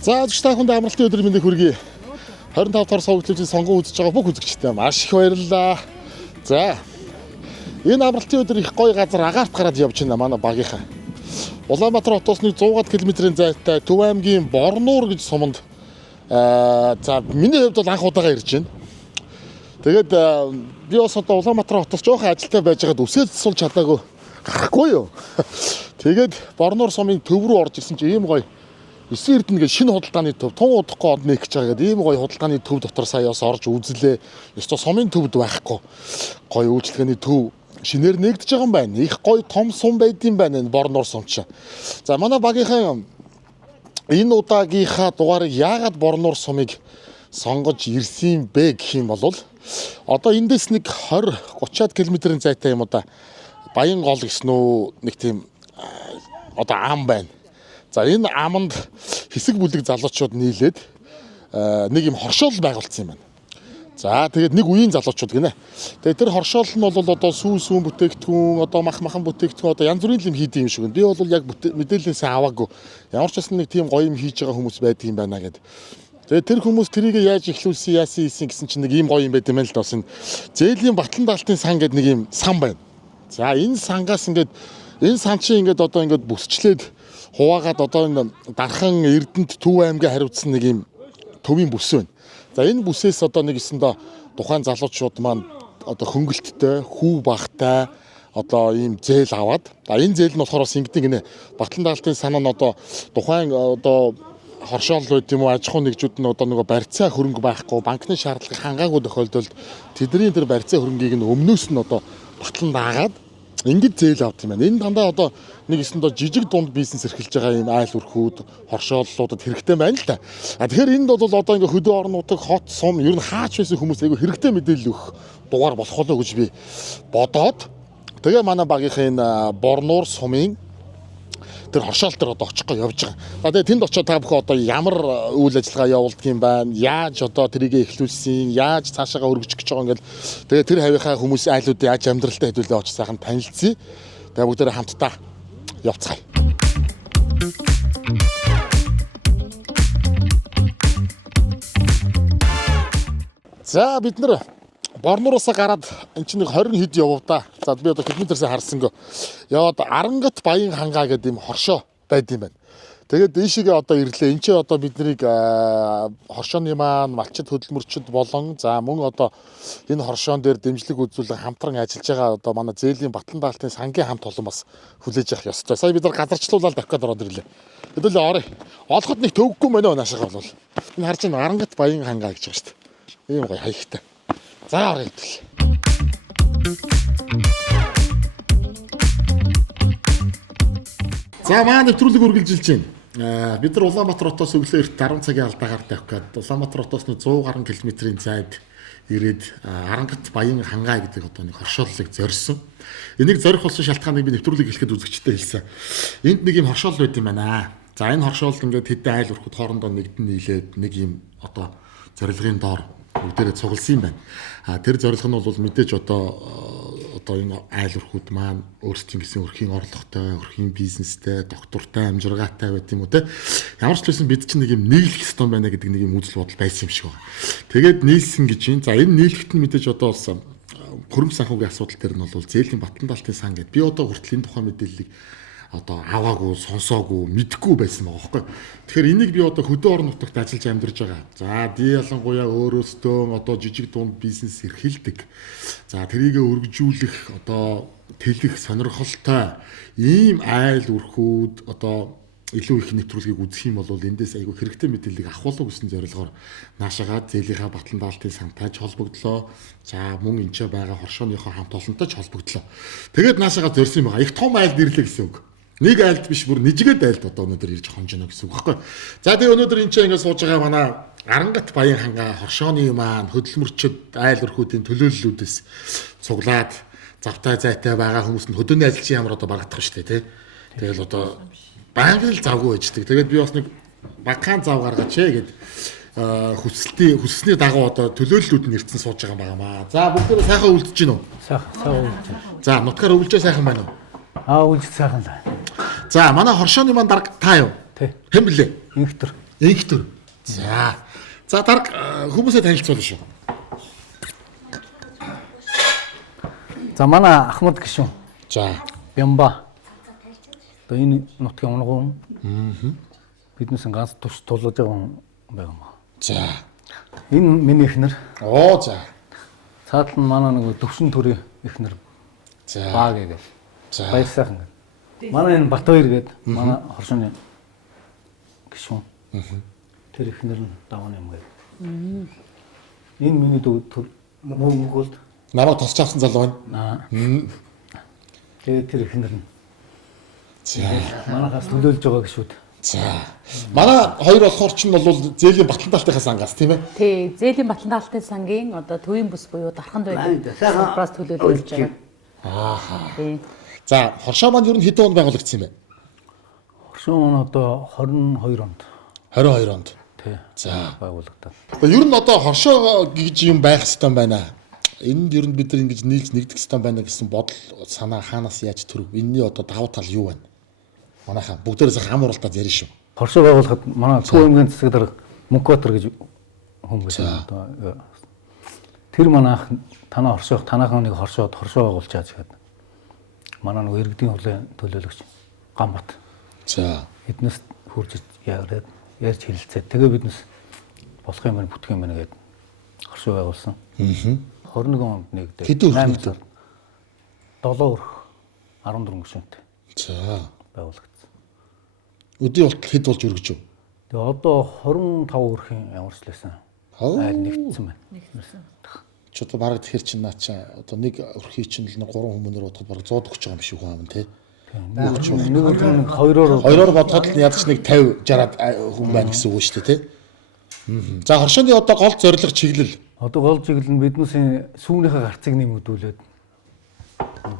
За зөвхөн хүнд амралтын өдөр мэндийг хүргэе. 25 дахь сар телевизийн сонгон үзэж байгаа бүх үзэгчтэй маш их баярлалаа. За энэ амралтын өдөр их гоё газар агаарт гараад явж байна манай багийнхаа. Улаанбаатар хотоос 100 км-ийн зайтай Төв аймгийн Борнуур гэж суманд за миний хувьд бол анх удаага ирж байна. Тэгээд би бас одоо Улаанбаатар хотоос жоохон ажилтай байж байгаад үсэл сул чадаагүй гарахгүй юу. Тэгээд Борнуур сумын төв рүү орж ирсэн чинь ийм гоё 9 Эрдэнэ гэж шинэ худалдааны төв тун удахгүй од нэг гэж байгаа гэдэг ийм гоё худалдааны төв дотор саяас орж үзлээ. Ёстой сумын төвд байхгүй. Гоё үйлчлэгээний төв шинээр нэгдэж байгаа юм байна. Их гоё том сум байдсан байна энэ Борнуур сум чинь. За манай багийнхаа энэ удаагийнхаа дугаарыг яагаад Борнуур сумыг сонгож ирсэн бэ гэх юм бол одоо эндээс нэг 20-30 км-ийн зайтай юм да. Баян гол гэсэн үү нэг тийм одоо ам байна. За энэ аманд хэсэг бүлэг залуучууд нийлээд нэг юм хоршоол байгуулсан юм байна. За тэгээд нэг үеийн залуучууд гинэ. Тэгээд тэр хоршоол нь бол одоо сүүн бүтээгдэхүүн, одоо махан бүтээгдэхүүн одоо янз бүрийн юм хийдэг юм шиг байна. Би бол яг мэдээлэлээс аваагүй. Ямар ч бас нэг тийм гоё юм хийж байгаа хүмүүс байдаг юм байна гэд. Тэгээд тэр хүмүүс тэрийг яаж эхлүүлсэн, яасан гэсэн чинь нэг ийм гоё юм байт юм байна л да. Бас энэ зээлийн батлан даалтын сан гэдэг нэг юм сан байна. За энэ сангаас энэ сан чинь одоо бүсчлээд хуваагаад одоо энэ дархан Эрдэнэт Төв аймгийн хариуцсан нэг юм төвийн бүс байна. За энэ бүсээс одоо нэг өсөндөө тухайн залуучууд маань одоо хөнгөлттэй, хүү багтай одоо ийм зээл аваад. Энэ зээл нь болохоор бас ингэдэг гинэ. Батлан даалтын санаа нь одоо тухайн одоо хоршоол байд юм уу аж ахуйн нэгжүүд нь одоо нөгөө барьцаа хөрөнгө байхгүй, банкны шаардлага хангаагүй тохиолдолд тэдний тэр барьцаа хөрөнгийг нь өмнөөс нь одоо батлан даагаад ингэж зээл авт юм байна. Энэ дандаа одоо нэг өсөндөө жижиг дунд бизнес эрхэлж байгаа юм айл өрхүүд, хоршооллуудад хэрэгтэй байна л да. Тэгэхээр энд бол одоо ингээ хөдөө орон нутаг, хот, сум ер нь хаач байсан хүмүүс айгүй хэрэгтэй мэдээлэл өгөх дугаар болох болоо гэж би бодоод тэгээ манай багийнхаа энэ Борнуур сумын тэр хоршоол дээр одоо очих гэж явж байгаа. Тэгээ тэнд очиод та бүхэн одоо ямар үйл ажиллагаа явуулдаг юм байна? Яаж одоо тэрийг эхлүүлсэн? Яаж цаашаага өргөжих гэж байгаа юм гээд тэгээ тэр хавийнхаа хүмүүс айлуудын яаж амьдралтай хэдүүлээ очиж сайхан танилцъя. Тэгээ бүгдээрээ хамтдаа явцгаая. За бид нар Борнууроосаа гараад эн чинь нэг 20 хэд явав да. За би одоо километрээс харсангүй. Яваад Арангат Баян хангаа гэдэг юм хоршоо байд юм байна. Тэгээд дээшгээ одоо ирлээ. Энд чинь одоо биднийг хоршооны маань малчид хөдөлмөрчд болон за мөн одоо энэ хоршоон дээр дэмжлэг үзүүлэн хамтран ажиллаж байгаа одоо манай зээлийн батлан даалтын сангийн хамт олон бас хүлээж авах ёстой. Сая бид нар газарчлуулаад давхад ороод ирлээ. Хэдүүлээ орё. Олоход нэг төвөггүй мөнөө наашаага бол. Энэ харж байна Арангат Баян хангаа гэж байгаа шүү дээ. Ийм гоё хаягтай. За орё идэл. За маань нэвтрүүлэг үргэлжилж байна. Бид нар Улаанбаатар хотоос өглөө эрт 10 цагийн алдаагаар тавих гээд Улаанбаатар хотоос 100 гаруй км-ийн зайд ирээд Арангат Баян хангаа гэдэг одоо нэг хоршооллыг зорьсон. Энийг зорих болсон шалтгааныг би нэвтрүүлэг хэлэхэд үзэгчтэй хэлсэн. Энд нэг юм хоршоол байд юм байна. За энэ хоршоолд ингээд хэдэн айл өрхөд хоорондоо нэгдэн нийлээд нэг юм одоо зорилгын доор бүгдээрээ цугласан юм байна. Тэр зорилго нь бол мэдээж одоо энэ айл өрхүүд маань өөрсдийн гэсэн өрхийн орлоготой, өрхийн бизнестэй, доктортай, амжиргаатай байт юм уу те. Ямар ч байсан бид чинь нэг юм нийлэх ёстой байна гэдэг нэг юм үзэл бодол байсан юм шиг байна. Тэгээд нийлсэн гэж юм. За энэ нийлэхт нь мэдээж одоо бас хөрөмж санхүүгийн асуудал дээр нь бол зээлийн батлан даалтын сан гэдэг. Би одоо хүртэл энэ тухайн мэдээллийг одоо аваагүй, сонсоогүй, мэдгүй байсан байгаа байхгүй. Тэгэхээр энийг би одоо хөдөө орон нутагт ажиллаж амьдарч байгаа. За ди ялангуяа өөрөөсөө одоо жижиг дунд бизнес эрхэлдэг. За тэрийг өргөжүүлэх одоо тэлэх сонирхолтой ийм айл өрхүүд одоо илүү их нэвтрүүлгийг үзэх юм бол эндээс айгүй хэрэгтэй мэдээллийг авах болов гэсэн зорилгоор наашаага зээлийнхаа батлан даалтын сантайч холбогдлоо. За мөн энэ ч байгаа хоршооныхоо хамт олонтой ч холбогдлоо. Тэгээд наашаага зорьсон юм байгаа. Их том айлд ирлээ гэсэн үг. Нэг айлд биш бүр нэжгээд айлд одоо өнөөдөр ирж хонж гэнэ гэсэн үг байхгүй. За тэгээ өнөөдөр энэ чинь ингээд сууж байгаа манай Арангат Баян хангаа хоршооны маань хөдөлмөрчд айл өрхүүдийн төлөөллүүдээс цуглаад завтай зайтай байгаа хүмүүс нь хөдөөний ажилчин ямар одоо барагдах шүү дээ тий. Тэгэл одоо байгаль завгүй байждаг. Тэгээд би бас нэг багахан зав гаргаач гэд хүссний дагуу одоо төлөөллүүд нь ирсэн сууж байгаа юм байнамаа. За бүгдээ сайхан үлдэж гин үү? Сайхан үлдэж. За нутгаар өвлжээ сайхан байна уу? Үлдэж сайхан. За манай хоршооны маань дарга та юу? Тий. Хэн блэ? Инхтер. Инхтөр. За. За дарга хүмүүсээ танилцуулна шүү. За манай Ахмад гишүүн. За. Бямба. Одоо энэ нутгийн унгуун. Биднээс ганц тус тулж байгаа хүн байгаа юм. За. Энэ миний эхнэр. Оо за. Цаатал нь манай нэг төвшин төрийн эхнэр. За. Баг гэдэг. За. Баяр сайхан гэдэг. Манай энэ Батбаяр гэдэг манай хоршооны гишүүн. Тэр эхнэр нь даван юм гэдэг. Энэ миний мөнгөлд Намайг тосч авсан залуу байна. байна. Тэгээд тэр эхнэр нь За. манайхаас төлөөлж байгаа гişүүд. За. Манай хоёр болохоор ч нь бол зээлийн Батланталтынхаас ангаас тийм ээ. Тий, зээлийн Батланталтын сангийн одоо төвийн бүс буюу дарханд байдаг. Салбараас төлөөлж байгаа. Ааха. Тий. За, хоршоо маань ер нь хэдэн онд байгуулагдсан юм бэ? Хоршоо маань одоо 22 онд 22 онд. тий За. байгуулагдав. Ер нь одоо хоршоо гэж юм байх ёстой байна. Энд ер нь бид нар ингэж нийлж нэгдэх ёстой байна гэсэн бодол санаа хаанаас яаж төрөв? Энэний одоо давуу тал юу байна? Манайхаа бүгдээрээс хам уралдаад ярина шүү. Хоршоо байгуулахад манай Төв аймгийн засаг дарга Мөнхбаатар гэж хүн байсан. Одоо тэр манайх танаа хоршоох танаахан нэг хоршоо байгуулж чаад гэхэд манай нэг иргэдийн хурлын төлөөлөгч Гамбат. За. Эднээс хурж ярьж хэлэлцээд тэгээ биднес болох юм байна бүтэх юм байна гэдэг хоршоо байгуулсан. 21 онд нэгдээ. Хэдэн өрх нэгдээ? 7 өрх 14 гишүүнтэй За. байгуулагдсан. Өдний болтол хэд болж өргөж юу? Тэгээ одоо 25 өрхийн ямарчлээсэн. Айл нэгдсэн байна. Ч одоо бараг тэгэхэр чинь наа чи одоо нэг өрхий чинь л 3 хүмүүнээр бодоход бараг 100 өгч байгаа юм шиг байна тий. Нэг өрх хоёроор бодоход л ядч нэг 50 60-аад хүн байна гэсэн үг шүү дээ тий. За хоршооны одоо гол зорилго чиглэл. одоо гол чиглэл нь биднээсийн сүүнийхээ гарцыг нэмэгдүүлээд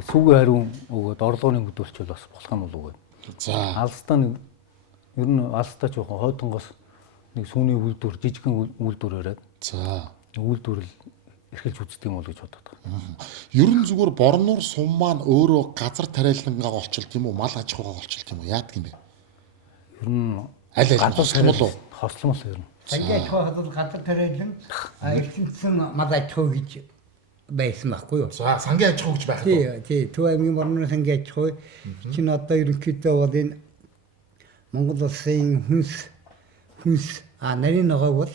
сүүгийн хариун өгөөд орлогоо нэмэгдүүлчихвэл бас болох юм болов уу. За. Алстаа нэг ер нь алстаа жоохон хойдонгоос нэг сүүний үйлдвэр жижигхэн үйлдвэр яриад. За. Үйлдвэрлэл эрхэлж үздэг юм бол гэж боддог. Ер нь зүгээр борнуур сум маань өөрөө газар тариалангаа олчилт юм уу, мал аж ахуйгаа олчилт юм уу, яадаг юм бэ? Ер нь Аль газар сум уу? хосломол ер нь. Сангийн аж ахуй хадвал газар тариалан эрдэнэсэн мал аж ахуй гэж байсан байхгүй юу? За, сангийн аж ахуй гэж байх Тий, тий. Төв аймгийн борнуур сангийн аж ахуй чинь одоо ерөнхийдөө бол энэ Монгол улсын хүнс нарийн ногоог бол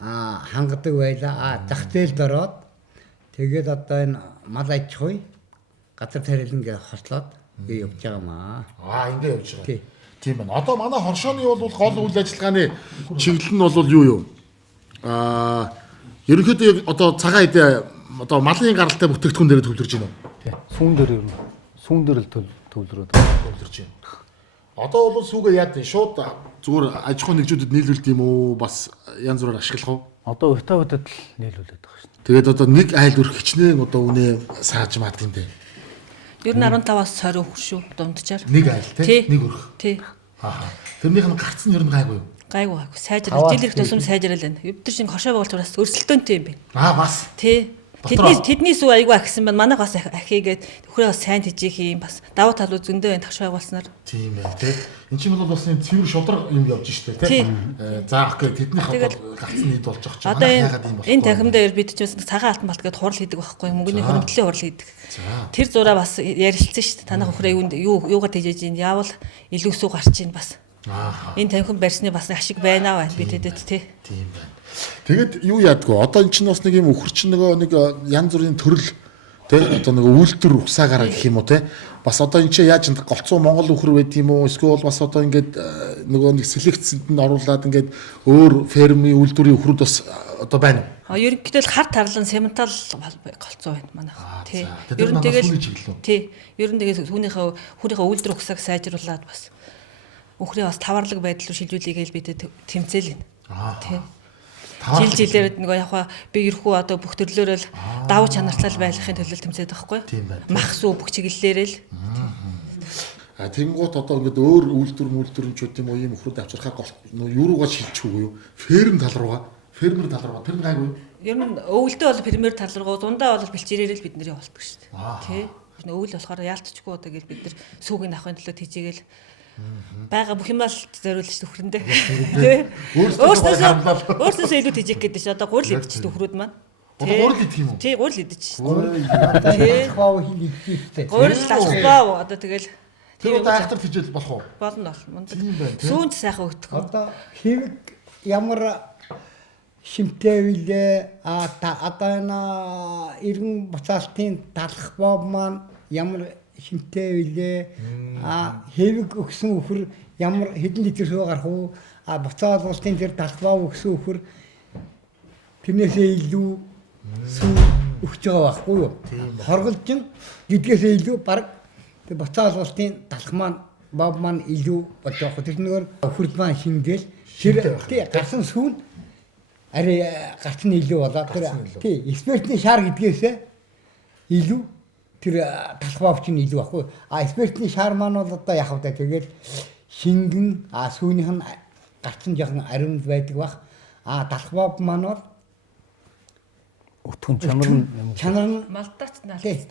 хангадаг байла. Зах зээлд ороод тэгээд одоо энэ мал аж ахуй газар тариалан гэж хослоод явж байгаа маа. Ингэ явж байгаа. Тий. Тийм байна. Одоо манай хоршооны бол гол үйл ажиллагааны чиглэл нь бол юу юу? Ерөнхийдөө одоо цагаан эдээ одоо малын гаралтай бүтээгдэхүүн дээр төвлөрж байна уу? Тий. Сүүн дээр ер нь сүүн дээр л төвлөрөөд Төвлөрж байна. Одоо бол сүүгээ яад шууд зүгээр аж ахуй нэгжүүдэд нийлүүлдэг юм уу? Бас янз бүрээр ашиглах уу? одоо Витавитад л нийлүүлээд байгаа шүү дээ. Тэгээд одоо нэг айл өрх хичнээн одоо үнэ сааж маад юм дээ. Ер нь 15-аас 20 хүрэх шүү дунджаар. Нэг айл тий? Нэг өрх. Тий. Тэрнийх нь гарц нь ер нь гайгүй юу? Гайгүй. Сайжрал. Жил ирэх тусам сайжрал байна. Өдөр шин хоршоо байгуулж ураас өрсөлдөөнтэй юм байна. Бас. Тий. Тэдний сүү айгүй ахсан байна. Манайх бас ахигээд өхрөө бас сайн тэжих юм бас давуу талууд зөндөө байна хоршоо байгуулснаар. Тийм ээ тий. Энд чинь бол бас юм цэвэр шудраг юм явж штэ тий. Заах гэ тэднийх одоо гарц нь ид болж байгаа ч одоо энэ танхим дээр бид ч бас цагаан алтан балт гэдээ хурал хийдэг байхгүй мөнгөний хөрөмтлийн хурал хийдэг. Тэр зураа бас ярилцсан штэ. Танах өхрөө юугаар тэжээж ийн яавал илүү сүү гарч ийн бас. Энэ танхим барьсны бас ашиг байна аа би тэдэд тий. Тийм байна. Тэгэд юу яадгүй одоо эн чинь бас нэг юм өхөр чинь нөгөө нэг янз бүрийн төрөл тий одоо нэг үйлдвэр ухсаагаараа гэх юм уу тий бас одоо эн чинь яаж голцоо Монгол өхөр байд юм уу эсвэл бас одоо ингээд нөгөө нэг селекцэнд нь оруулаад ингээд өөр фермийн үйлдвэрийн өхрүүд бас одоо байна уу? Ерөнхийдөө хар тарлан сементал голцоо байна манайх тий. Ер нь тэгэл тий. Ер нь тэгээд хүнийхээ үйлдвэр ухсааг сайжруулад бас өхрөө бас таварлаг байдал руу шилжүүлэе гэж бид тэмцээл байна. Тий. Жилээр нөгөө яг би ерхүү одоо бүх төрлөөрөө л давуу чанартай байхын төлөө тэмцээд байгаа байхгүй. Мах сүү бүх чиглэлээр л. Тэнгуут одоо ингээд өөр үйлдвэрчүүд юм уу ийм өхрүүд авчрахаар юу руугаа шилжчихгүй юу? Фермер тал руугаа тэр гайгүй. Ер нь өвөлдөө бол фермер тал руугаа дундаа бол бэлчээрээр л бид нэр явуулдаг шүү дээ. Тий. Өвөл болохоор яалтчгүй одоо гэж бид нар сүүгийн авахын төлөө тийжээгээл Бага бүх юмаа л зориулж төхрөндөө. Тэ. Өөрөөсөө илүү тэжээх гэдэг чинь одоо гурил идэж төхрүүд маань. Одоо гурил идэх юм уу? Тий, гурил идэж шүү. Хоо хил идчихтэй. Гурил талхбаа одоо тэгэл тэр одоо айхтар тижэл болох уу? болно мундаг. Тийм байна тийм. Сүүнд сайхан өгдөг. Одоо хэвэг ямар шимтэй вилээ одоо энэ иргэн буцаалтын талхбаа маань ямар шимтэй вилээ хэвэг өгсөн өхөр ямар хэдэн литр суу гарах уу буцаа олголтын тэр талхбаа өгсөн өхөр тэрнээсээ илүү сүү өгч байгаа байхгүй юу? Хорголжин гэдгээсээ илүү баг тэр буцаа олголтын талх маань бав маань илүү болж байгаа. Тэр нөгөө өхөрд маань шингээл тэр гарсан сүүн арай гарч нь илүү болоо. Тэр тий экспертний шаар гэдгээсээ илүү тэр талхбав чинь илүү байхгүй. Экспертний шаар маань бол одоо яах вэ? Тэгээд шингэн сүүнийх нь гарч нь жоохон ариун байдаг бах. Талхбав маань бол өтгөн чанар нь Малдаач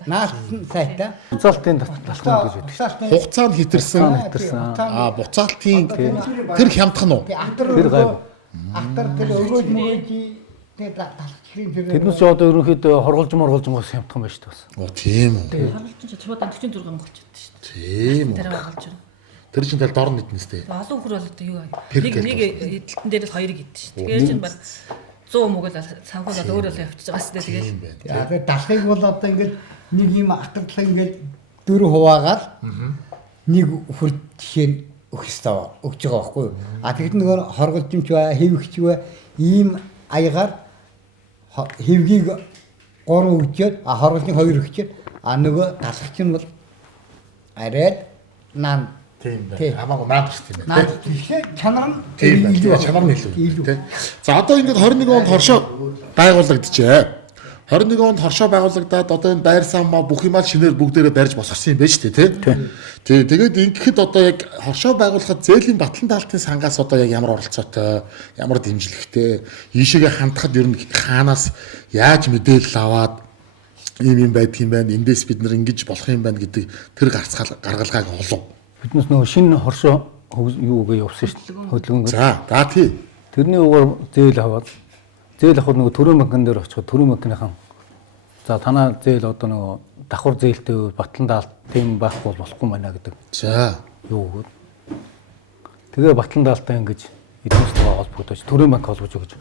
наалтсан сайтай. буцаалтын талхмын гэж байдаг. Хугацаанд хэтэрсэн. Буцаалтын тэр хямдхан уу? Тэр гай. Антар тэр өгөөж мөгөөж тэр талхчихрын тэр Тэднээс ч одоо ерөнхийдөө хорголж хямдхан байж таа бас. Оо тийм үү. Харгалт чинь шууд 46 болчиход шүү дээ. Тийм үү. Тэр харгалж байна. Тэр чинь тал дор нийтнээс дээ. Олон хөр бол одоо юу нэг эдэлтэн дээрээс хоёрыг идэж шүү. Тэгээд чинь баг 100 мөгөл цанхууд бол өөрөө л явчихж байгаа шүү дээ. Тэгээд тэр далхыг бол одоо ингээд нэг юм атарлах ингээд 4 хуваагаад нэг хурд жишээ өгөх ёстой өгж байгаа байхгүй юу? Тэгэхэд нөгөө хорголж юмч бай, хэвгч бай ийм аягаар хэвгийг 3 өгчөөд хорголжийг 2 өгчөөд нөгөө талхч нь бол арай наан тийм байна. Хамаагүй наад шүү дээ. наад тийшээ чанар нь Тийм байна. Чанар нь илүү тийм. За одоо ингээд 21 онд хоршоо байгуулагдчихэ. 21 онд хоршоо байгуулагдаад одоо энэ байр самаа бүх юмаа шинээр бүгдээрээ барьж босгосон юм байна шүү дээ тийм. Тэгээд ингэхэд одоо яг хоршоо байгуулахад зээлийн батлан даалтын сангаас одоо яг ямар оролцоотой, ямар дэмжлэгтэй, ийшээгээ хандахад ер нь хаанаас яаж мэдээлэл аваад ийм юм байдаг юм байна. Эндээс бид нар ингэж болох юм байна гэдэг тэр гаргалгааг олов. Биднээс нөгөө шинэ хоршоо юу үгээ явсан шүү дээ. Хөдөлгөөн. За тий. Тэрний угаар зээл аваад авахд нөгөө төрийн банкн дээр очиход төрийн банкныхан за танаа зээл одоо нөгөө давхар зээлтэй батлан даалт тийм байхгүй болохгүй байна гэдэг. За Юу өгөөд. Тэгээ батлан даалтаа ингэж эдгээрээ холбогдож төрийн банк холбож өгч.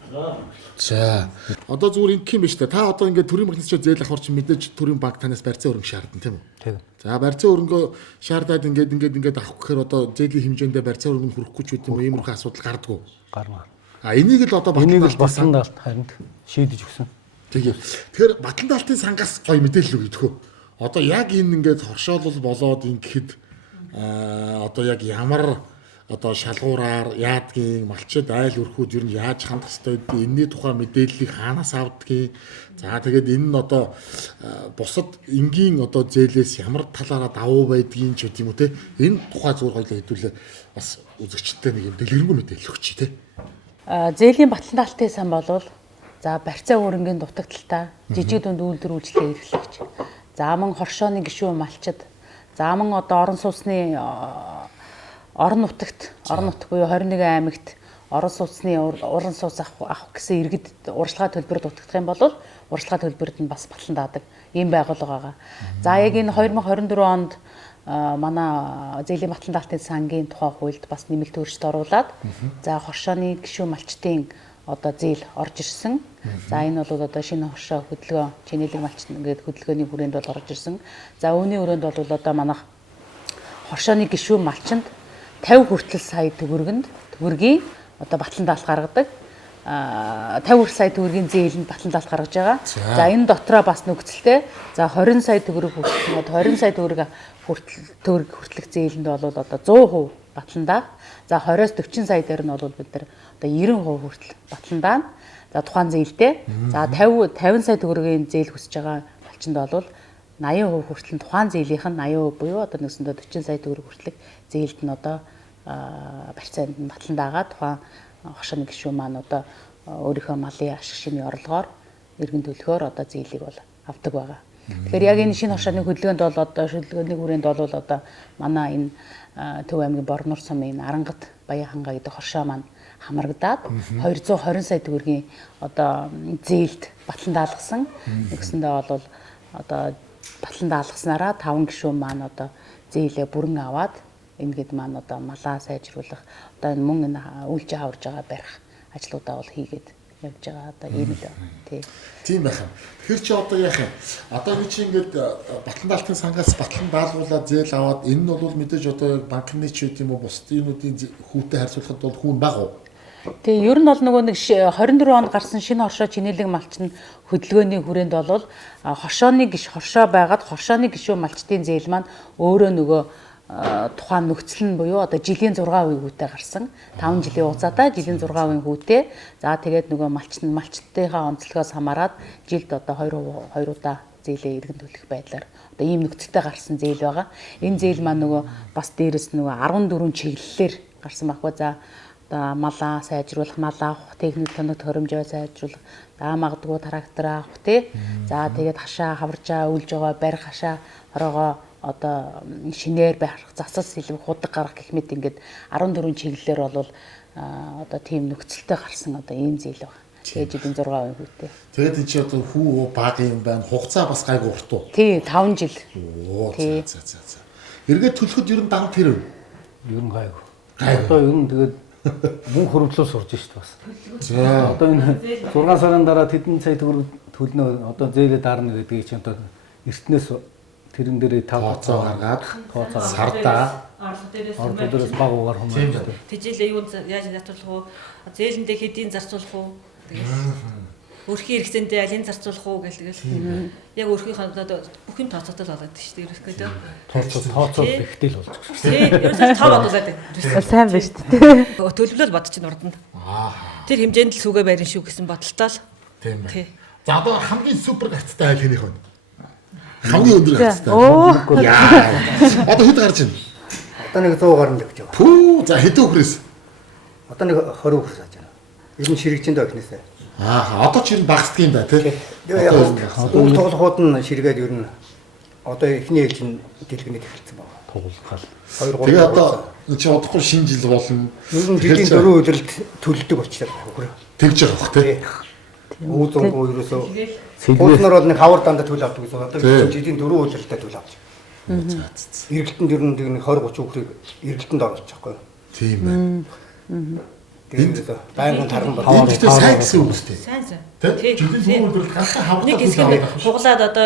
За одоо зүгээр ингэх юм байна шүү дээ. Та одоо ингээд төрийн банкнаас ч зээл авахар чинь мэдээж төрийн банк танаас барьцаа өрөнгө шаардна тийм үү? Тийм. За барьцаа өрөнгөө шаардаад ингээд авах гэхээр одоо зээлийн хэмжээндээ барьцаа өрөнгө нь хүрэхгүй ч үгүй юм иймэрхүү асуудал гардггүй. Гарна. Энийг л одоо Энийг л батлан батлан даалт харин шийдэж өгсөн. Тэгэхээр батлан даалтын сангаас гоё мэдээлэл өгөх үү? Одоо яг энэ ингээд хоршоолол болоод ингэхэд одоо яг ямар одоо шалгуураар яадгийн малчид айл өрхүүд ер нь яаж хандах ёстой гэдэг энэний тухай мэдээллийг хаанаас авдгийг. За тэгээд энэ нь одоо бусад энгийн одоо зээлээс ямар талаараа давуу байдгийг ч гэдэм үү те. Энэ тухай зүгээр хоёлаа хэдүүлээ бас үзэгчтэй нэг юм дэлгэрэнгүй мэдээлэл өгч тий. Зээлийн батлан даалтын сан болвол за барьцаа өрнгийн дутагдaltaа жижиг дунд үйлдвэр үйлчлэгээ эрхлэгч. За мөн хоршооны гишүүн малчид. За мөн одоо орон сууцны орон нутагт буюу 21 аймагт орон сууцны уран сууц авах гэсэн иргэд уршлагын төлбөр дутагдах юм бол уршлагын төлбөрд нь бас батлан даадаг ийм байгууллага байгаа. За яг энэ 2024 онд манай зээлийн батлан даалтын сангийн тухай хуульд бас нэмэлт өөрчлөлт оруулад за хоршооны гишүүн малчтын одоо зээл орж ирсэн. За энэ бол одоо шинэ хоршоо хөдөлгөөн чинэлэг малчт гэдэг хөдөлгөөний хүрээнд бол орж ирсэн. За үүний өрөөнд бол одоо манайх хоршооны гишүүн малчинд 50 хүртэл сая төгрөгийн одоо батлан даалт гаргадаг. 50 хүртэл сая төгрөгийн зээлэнд батлан даалт гаргаж байгаа. За энэ дотроо бас нөхцөлтэй. За 20 сая төгрөг хүртэл 20 сая төгрөг хүртэлх зээлэнд бол одоо 100% батлан даалт. За 20-с 40 сая дээр нь бол бид нар одоо 90% хүртэл батлан даана. За тухайн зээлтэй. За 50 сая төгрөгийн зээл хүсэж байгаа малчинд бол 80% хүртэл тухайн зээлийнх нь 80% буюу одоо нэгсэндээ 40 сая төгрөг хүртэлх зээлд нь одоо барьцаанд нь батлан даагаад тухайн хоршооны гишүүн маань одоо өөрийнхөө малын ашиг шинийн орлогоор иргэн төлөхөөр одоо зээлийг бол авдаг байгаа. Тэгэхээр яг энэ шинэ хоршооны хөдөлгөөнд бол одоо хөдөлгөөний хүрээнд бол одоо манай энэ Төв аймгийн Борнор сумын Арангад Баяханга гэдэг хоршоо маань хамрагдаад 220 сая төгрөгийн одоо зээлд батлан даалгасан. Нэгсэндээ бол одоо батлан даалгаснараа 5 гишүүн маань одоо зээлээ бүрэн аваад ингээд маань одоо малаа сайжруулах одоо энэ мөн энэ үйлч аварж байгаа барих ажлуудаа бол хийгээд явж байгаа одоо ийм л тий. Тийм байх юм. Тэгэхээр чи одоо яах юм? Одоо би чи ингээд батлан даалтын сангаас батлан даалгуулаад зээл аваад энэ нь бол мэдээж одоо банкны ч үт юм уу бусдын юмнуудын хүүтэй харьцуулахад бол хүүн бага уу? Тэгээ ер нь бол нөгөө нэг 24 онд гарсан шинэ хоршоо чинэлэг малчин хөдөлгөөний хүрээнд бол хоршооны хоршоо байгаад хоршооны гишүүн малчтын зээл маань өөрөө нөгөө тухайн нөхцөл нь буюу одоо жилийн 6 үе хүүтэй гарсан 5 жилийн хугацаатай жилийн 6 үе хүүтэй за тэгээд нөгөө малчтынхаа онцлогоос хамаарат жилд одоо 2 удаа зээлээ иргэн төлөх байдлаар одоо ийм нөхцөлтэй гарсан зээл байгаа. Энэ зээл маань нөгөө бас дээрэс нөгөө 14 чиглэлээр гарсан байхгүй. За одоо малаа сайжруулах, малаа авах, техник тоног тохиромжоо сайжруулах, магадгүй трактор авах тий. За тэгээд хашаа хаваржаа үлж байгаа барих хашаа ороогоо одоо шинээр барих, засал сэлбэг, худаг гарах гэх мэт ингээд 14 чиглэлээр бол одоо тийм нөхцөлтэй гарсан одоо ийм зээл байна. Тэгээд жилийн 6 үе хүүтэй. Тэгээд энэ чи одоо хүү баг юм байна. Хугацаа бас гайгүй урт уу? Тий, 5 жил. Оо за. Эргээд төлөхөд ер нь дан тэр үү? Ер нь гайгүй. Одоо ер нь тэгээд мөн хөрвдлөө сурж шít бас. За. Одоо энэ 6 сарын дараа тэдэн сая төгрөг төлнө одоо зээлээ дарна гэдгийг чинь одоо эртнээс тэрэн дээрээ тооцоо гаргаад сардаа орлого дээрээс баг угаар хүмүүс. Тэжээлээ юу яаж зарцуулах уу? Зээлэндээ хэдийн зарцуулах уу? Өрхийн хэрэгцээндээ алийг зарцуулах уу гэлтэгэл. Яг өрхийнхөө одоо бүхэн тооцоотой болоод шүү дээ ерөөсөө. Тооцоо ихтэй л болж байгаа. Тийм, ерөөсөө тоо бодуулаад байна. Сайн байна шүү дээ. Төлөвлөл бодчих урданд. Тэр хэмжээнд л сүгэ байрын шүү гэсэн бодолтой л. Тийм байна. За одоо хамгийн супер гацтай айл хэнийх вэ? Хамгийн өндөр гацтай. Одоо хэд гарч байна? Одоо нэг 100 гарна гэж байгаа. Пүү, за хэдэн үхрээс? Одоо нэг 20 үхрээс хааж байна. Ер нь ширэгчэнд өгнөөсөө. Одоо ч юм багсдаг юм да тий. Одоо тоглоход нь ширгээд ер нь одоо эхний ээлж нь дэлгэнэд эхэлсэн байна. Тоглохол. 2 3. Тэгээ одоо чи удахгүй шинэ жил болно. Ер нь жилийн 4 өдрөлд төлдөг болчихлоо үхрээ. Тэгж байгаа бох тий. Үүдгүй ерөөсөө Уулнаар бол нэг хавар дандаа төлөв авдаг гэсэн. Одоо жилийн 4 өдрөлдөө төлөв авч. Эргэлтэнд ер нь нэг 20 30 үхрийг эргэлтэнд оруулчих байхгүй юу? Тийм байна. Тэгээд байнгын таран байна. Тэгтээ сайн гэсэн үг үстэй. Сайн. Тий. Жилийн 4 өдрөлд ганцхан хавар нэг хэсгийг хуглаад одоо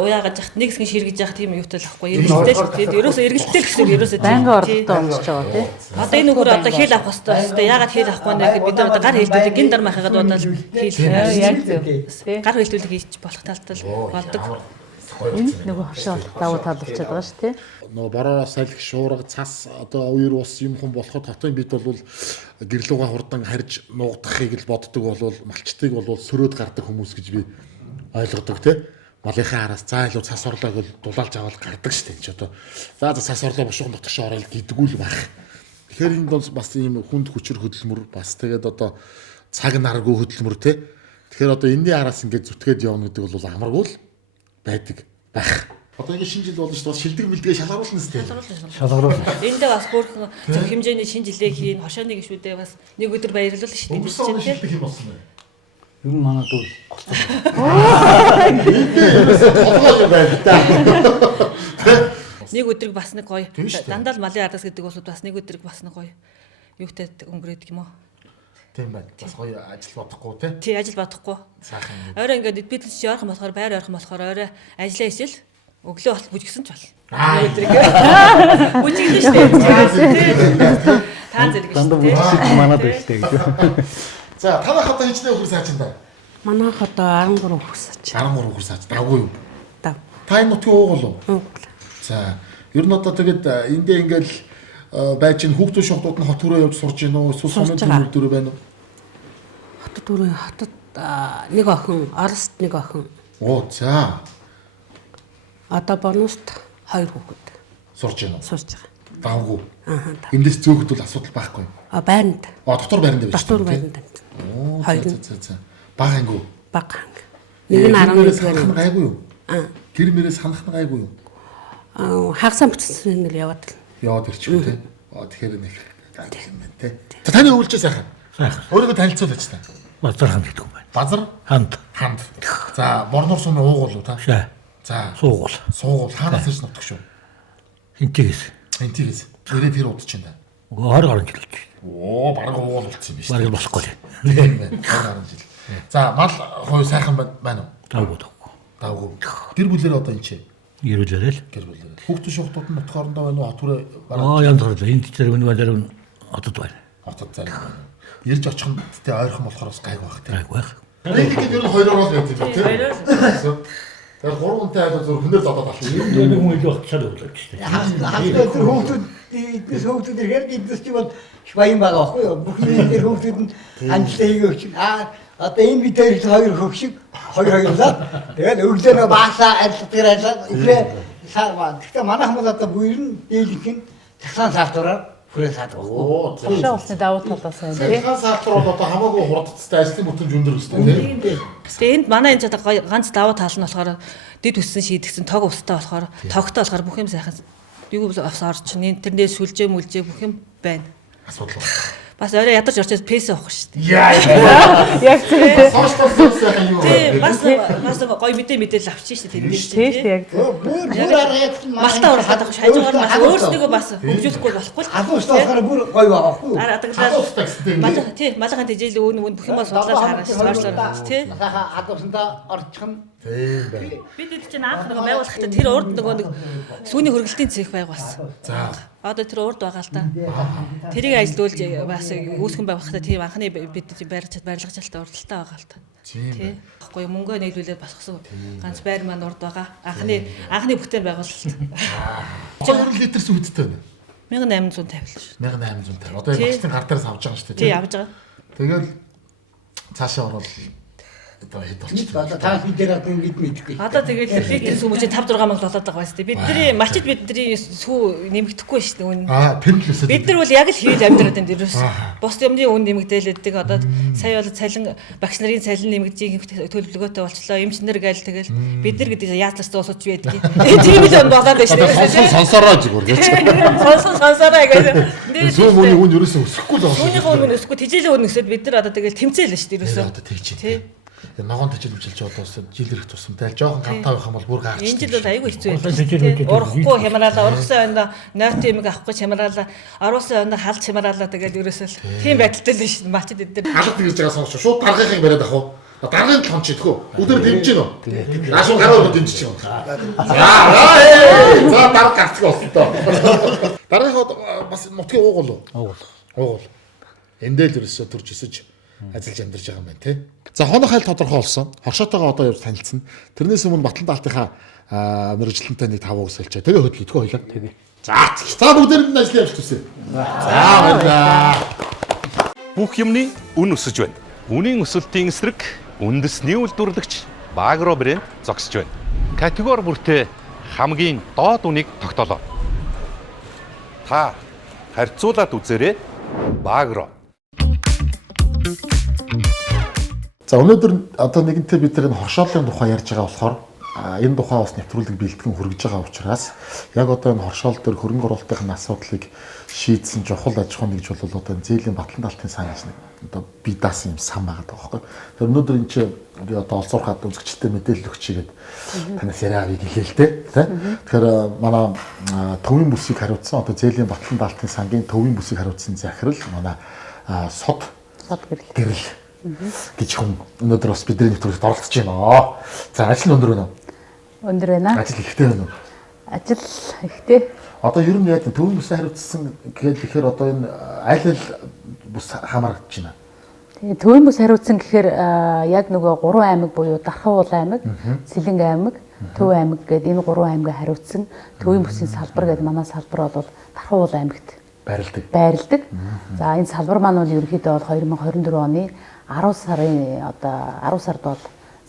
уяагаж яхад нэг хэсгийг ширгэж яхад тийм юутай л ахгүй. Эргэлтэл тэгээд ерөөсөө эргэлтэл гэсэн ерөөсөө байнгын орлоготой болчихж байгаа тий. Одоо энэ нөхөр одоо хэл авах хэрэгтэй. Яагаад хэл авахгүй нэ гэхэд бид одоо гар хэлтүүлэг гин дар махагаад бодоод хэл Яг зөв. гар хэлтүүлэг хийж болох талтал болдог. Энэ нөгөө хоршоо болох давуу тал болчиход байгаа шүү тий. Нөгөө борооос салхи шуурга цас одоо уяр ус юм хүн болоход хотын бид бол гэрлүүгээ хурдан харж нуугдахыг л боддог болвол малчтыг бол сөрөөд гардаг хүмүүс гэж би ойлгодог тий. Малынхаа араас за илүү цас орлоог л дулаалж аваад гардаг шүү дээ ч одоо. За цас орлоо бушуухан дотгош орол гэдгүү л байх. Тэгэхээр энэ бол бас ийм хүнд хүчээр хөдөлмөр бас тэгээд одоо цаг наргүй хөдөлмөр тий. Тэгэхээр одоо энэний араас ингээд зүтгээд явна гэдэг бол амаргүй л байдаг байх. Одоо ингэ шинэ жил болно шүү дээ. Шилдэг мэлдгээ шалгаруулна сте. Шалгаруулна. Энд дээр бас бүрхэн зөв хэмжээний шинэ жилээ хийн, хошооны гişүүдээ бас нэг өдөр баярлуулах шүү дээ. Өнгөрсөн шилдэг юм болсон байна. Ер нь манай дүүл голцоо. Толгой байна да. Нэг өдрийг бас нэг гоё. Дандаа л малын ардас гэдэг бол бас нэг өдрийг бас нэг гоё. Юутай өнгөрөөд юм уу? Тийм байна. Бас гоё ажил бодохгүй тий. Тий, ажил бодохгүй. Сайхан. Орой ингээд бид л чи ойрхон болохоор байр ойрхон болохоор орой ажиллаа хийсэл өглөө бол бүжгсэн ч бол. Бүжиглэн шүү дээ. Та зэрэг Дандаа шүү дээ. бүжиг манад байна штэ гэж. За танах одоо хинчнээ хөрс хааж байна. Манайх одоо 13 хүсэж. 13 хөрс хааж давгүй юу? Дав. Та энэ нутгийн уугуул уу? Уугуул. За ер нь одоо тэгээд эндээ ингээл байж ин хүүхдүүд шохдууд нь хот руу явж сурж гин үү? Эсвэл сумын төмөр дөрөв байна уу? Хотод дөрөв хотод нэг охин, Оросд нэг охин. Оо за. Одоо Борнуст 2 хүүхэд Сурж гин үү? сурж байгаа. Давгүй. Аа. Эндээс зөөхөд бол асуудал байхгүй. Байранд. Дотор байранд байж. Дотор байранд. Оо Хоёр. за. Баг ангуу. Баг ханг. Нэг нь 11 гайгүй юу? байна. Гэр мэрээс ханах нь гайгүй юу? Хагасаа бүтсэн нэг яваад. Яваад ирчихв те. Тэгэхээр нэг гайгүй юм байна те. За таны өвлжээ сайхан. Сайхан. Өөрийгөө танилцуулаач та. Базар ханд гэдэг юм байна. Базар Ханд. ханд. За борнор сумын уугуул уу та? Шаа. За Суугуул. суугуул хаанаас ирж нутдаг шүү. Хинтигээс. Энтигээс. Ирээд тэр удаж чинь та. 20 жил болж. Оо бараг уугуул болсон юм биш. Бараг болохгүй. Тийм байна. 20 жил. За мал хой сайхан байна уу? Тавгүй. Давгүй. Гэр бүлээр одоо энэ чи Ирүүлээрэл. гэр бүлээр. Хүүхдүүд шухтууд нь нутг хоорондоо байна уу? Хот хүрээ Янз бүр энд зэрэг нэг балер хотод байна. хотод зарим байна. Ирж очих нь тэ ойрхон болохоор бас гайг байх тийм. Айгүй байх. Тэгэхэд ер нь хоёроо л явдаг тийм. Тэгэхээр гурвантай айлаа зөв хүнээр зодоод алчих. Нэг хүн илүү хатсаар явуулдаг шүү дээ. Хагас хүүхдүүд эднээс хүүхдүүд ирэхээр эднээс чи бол швайн байгаа байхгүй юу? Бүх юм дээр хүүхдүүд нь амжилтаа хийгээч. Одоо энэ бид хоёр хөвшиг хоёулаа. Тэгээд өглөөнөө баасаа арилгадгаар ихээр сарваа. Гэхдээ манайх бол одоо бүр нь дийлэнх нь цагаан саалтураар хүрээ саадаг байхгүй юу? Хошоо усны давуу талаас байна тий. Тэгэхээр саалтар бол одоо хамаагүй хурдцтай ажлын бүтэмж өндөр өстэй тийм. Тэгээ энд манай энэ жоо ганц давуу тал нь болохоор дэд үссэн шийдэгсэн тог устай болохоор тогтой болохоор бүх юм сайхан юу бас орч интернет сүлжээ мүлжээ бүх юм байна. Асуудал. Бас орой ядарч орчоод пэс авах шүү дээ. Яг зөв. Сошиал сайхан юу Тий, вэ? бас гоё мэдээлэл авчих шүү дээ тэндээс. Тий яг зөв. Бүр аргад Малтаа урахад авах хажуугаар бас өөрсдөө бас хөгжүүлэхгүй болохгүй л. Адуус болохоор бүр гоё байгаа байхгүй юу? Адаглаа. Асуудалтай гэсэн тийм. Тий, малхан тэжээл бүх юм бол судлаад хараад суурлаа тий. Саха адуусандаа орчих нь Тийм байна. Бид чинь анх нэг байгуулахдаа тэр урд нэг сүүний хөргөлтийн цех байгуулсан. За. Одоо тэр урд байгаа л да. Тэрийг ажилуулж бас үүсгэн байгуулахдаа тийм анхны бид барилгаж чалтай урдталтай байгаа л да. Тийм. Тэгэхгүй мөнгөө нийлүүлээд басгасан ганц байр маань урд байгаа. Анхны бүтээн байгуулалт. 2 литр сүү үүдтэй байна. 1850 л шүү. 1850. Одоо яг багцын гар дээрээс авч байгаа шүү дээ. Тий, авж байгаа. Тэгэл цаашаа орвол одоо хэд болчих. одоо та бидээр одоо ингэж мэдгүй. Одоо тэгэл литр сүү мөчөө 5 6 мянга болоод байгаа байна шүү дээ. Бидний малчид бидний сүү нэмэгдэхгүй шүү дээ. Тэр л өсөд. Бид нар бол яг л хийл амьдраад энэ дээрээс бус юмны үн нэмэгдээлэдэг. Одоо сая бол цалин багш нарын цалин нэмэгдэж төлөвлөгөөтэй болчлоо. Эмчнэр гээл тэгэл бид нар гэдэг яатлартай усууч байдаг. Тийм л он болоод байна шүү дээ. Сонсороо зүгээр гэж. Сонсороо гэж. Сүү мөний үн ерөөсөө өсөхгүй л байна. Үүнийхээ үн өсөхгүй тэжээлийн үн өсөд бид нар одоо тэгэл тэмцээл шүү дээ ерөөсөө. Одоо тэгж чинь. Ногоон төжилж одоо жил ирэх тусамтай жоохон гантаа байх юм бол бүр гаарч. Энэ жил бол айгүй хэцүү байлаа. Урахгүй хямраалаа, ургасан ойндоо нойрт юм авахгүй хямраалаа, оруулсан ойндоо халж хямраалаа тэгээд ерөөсөө тийм байдалтай л шүү дээ. Малчид эдгээр. Халд гэж байгаа сонсоо шууд даргахыг бариад ах уу. Даргын толон ч идэхүү. Өдөр дэмжиж гин үү? Наашуу гараа өрөө дэмжиж юм. За дарга гарцгаа болсон тоо. Даргын бас нутгийн уугуул уу? Уугуул. Эндээ л ерөөсөө төрж өсөж ажиллаж амьдарч байгаа юм байна тий. За хонох хайл тодорхой болсон. Хоршоотойгоо одоо явж танилцсан. Тэрнээс өмнө Батлан даалтынхаа мэрэгжлэнтэй нэг 5 үг сэлчээ. Тэгээ хөдлөдгөө хоёлаа. Тэгээ. За бүгдээр нь ажил явж төсөө. За баярлаа. Бүх юмны үн өсөж байна. Үнийн өсөлтийн эсрэг үндэсний үйлдвэрлэгч Багро брэнд зогсож байна. Категори бүртээ хамгийн доод үнийг тогтоолоо. Та харьцуулаад үзээрэй. Багро. За өнөөдөр одоо нэгэнтээ бид нар энэ хоршоолын тухай ярьж байгаа болохоор энэ тухай бас нэвтрүүлэг бэлтгэн хүргэж байгаа учраас яг одоо энэ хоршоол дээр хөрөнгө оруулалтын асуудлыг шийдсэн чухал аж ахуйн нэгж бол одоо энэ зээлийн Батлан даалтын сан гэж одоо бие даасан юм сан байгаа байхгүй. Тэр өнөөдөр энэ чи би одоо олзуурхад үзэгчтэй мэдээлэл өгч игээд танаас яриа авъя гэлээ л дээ. Тэгэхээр манай төвийн бүсийг хариуцсан одоо зээлийн Батлан даалтын сангийн төвийн бүсийг хариуцсан захирал манай сод гэрэл гэж хүн өнөөдөр бас бидний нэвтрүүлэгт оролцож байна. За ажил өндөр байна уу? Өндөр байна. Ажил ихтэй байна уу? Ажил ихтэй. Одоо ер нь яг төвийн бүсээ хариуцсан гэхээр одоо энэ аль бус хамаарч байна. Тэгээ төвийн бүс хариуцсан гэхээр яг нөгөө 3 аймаг буюу Дархан уул аймаг, Сэлэнг аймаг, Төв аймаг гэдэг энэ 3 аймгаа хариуцсан төвийн бүсийн салбар гэдэг манай салбар бол Дархан уул аймагт байрладаг. За энэ салбар маань бол ерөнхийдөө бол 2024 оны 10 сарын одоо 10 сард бол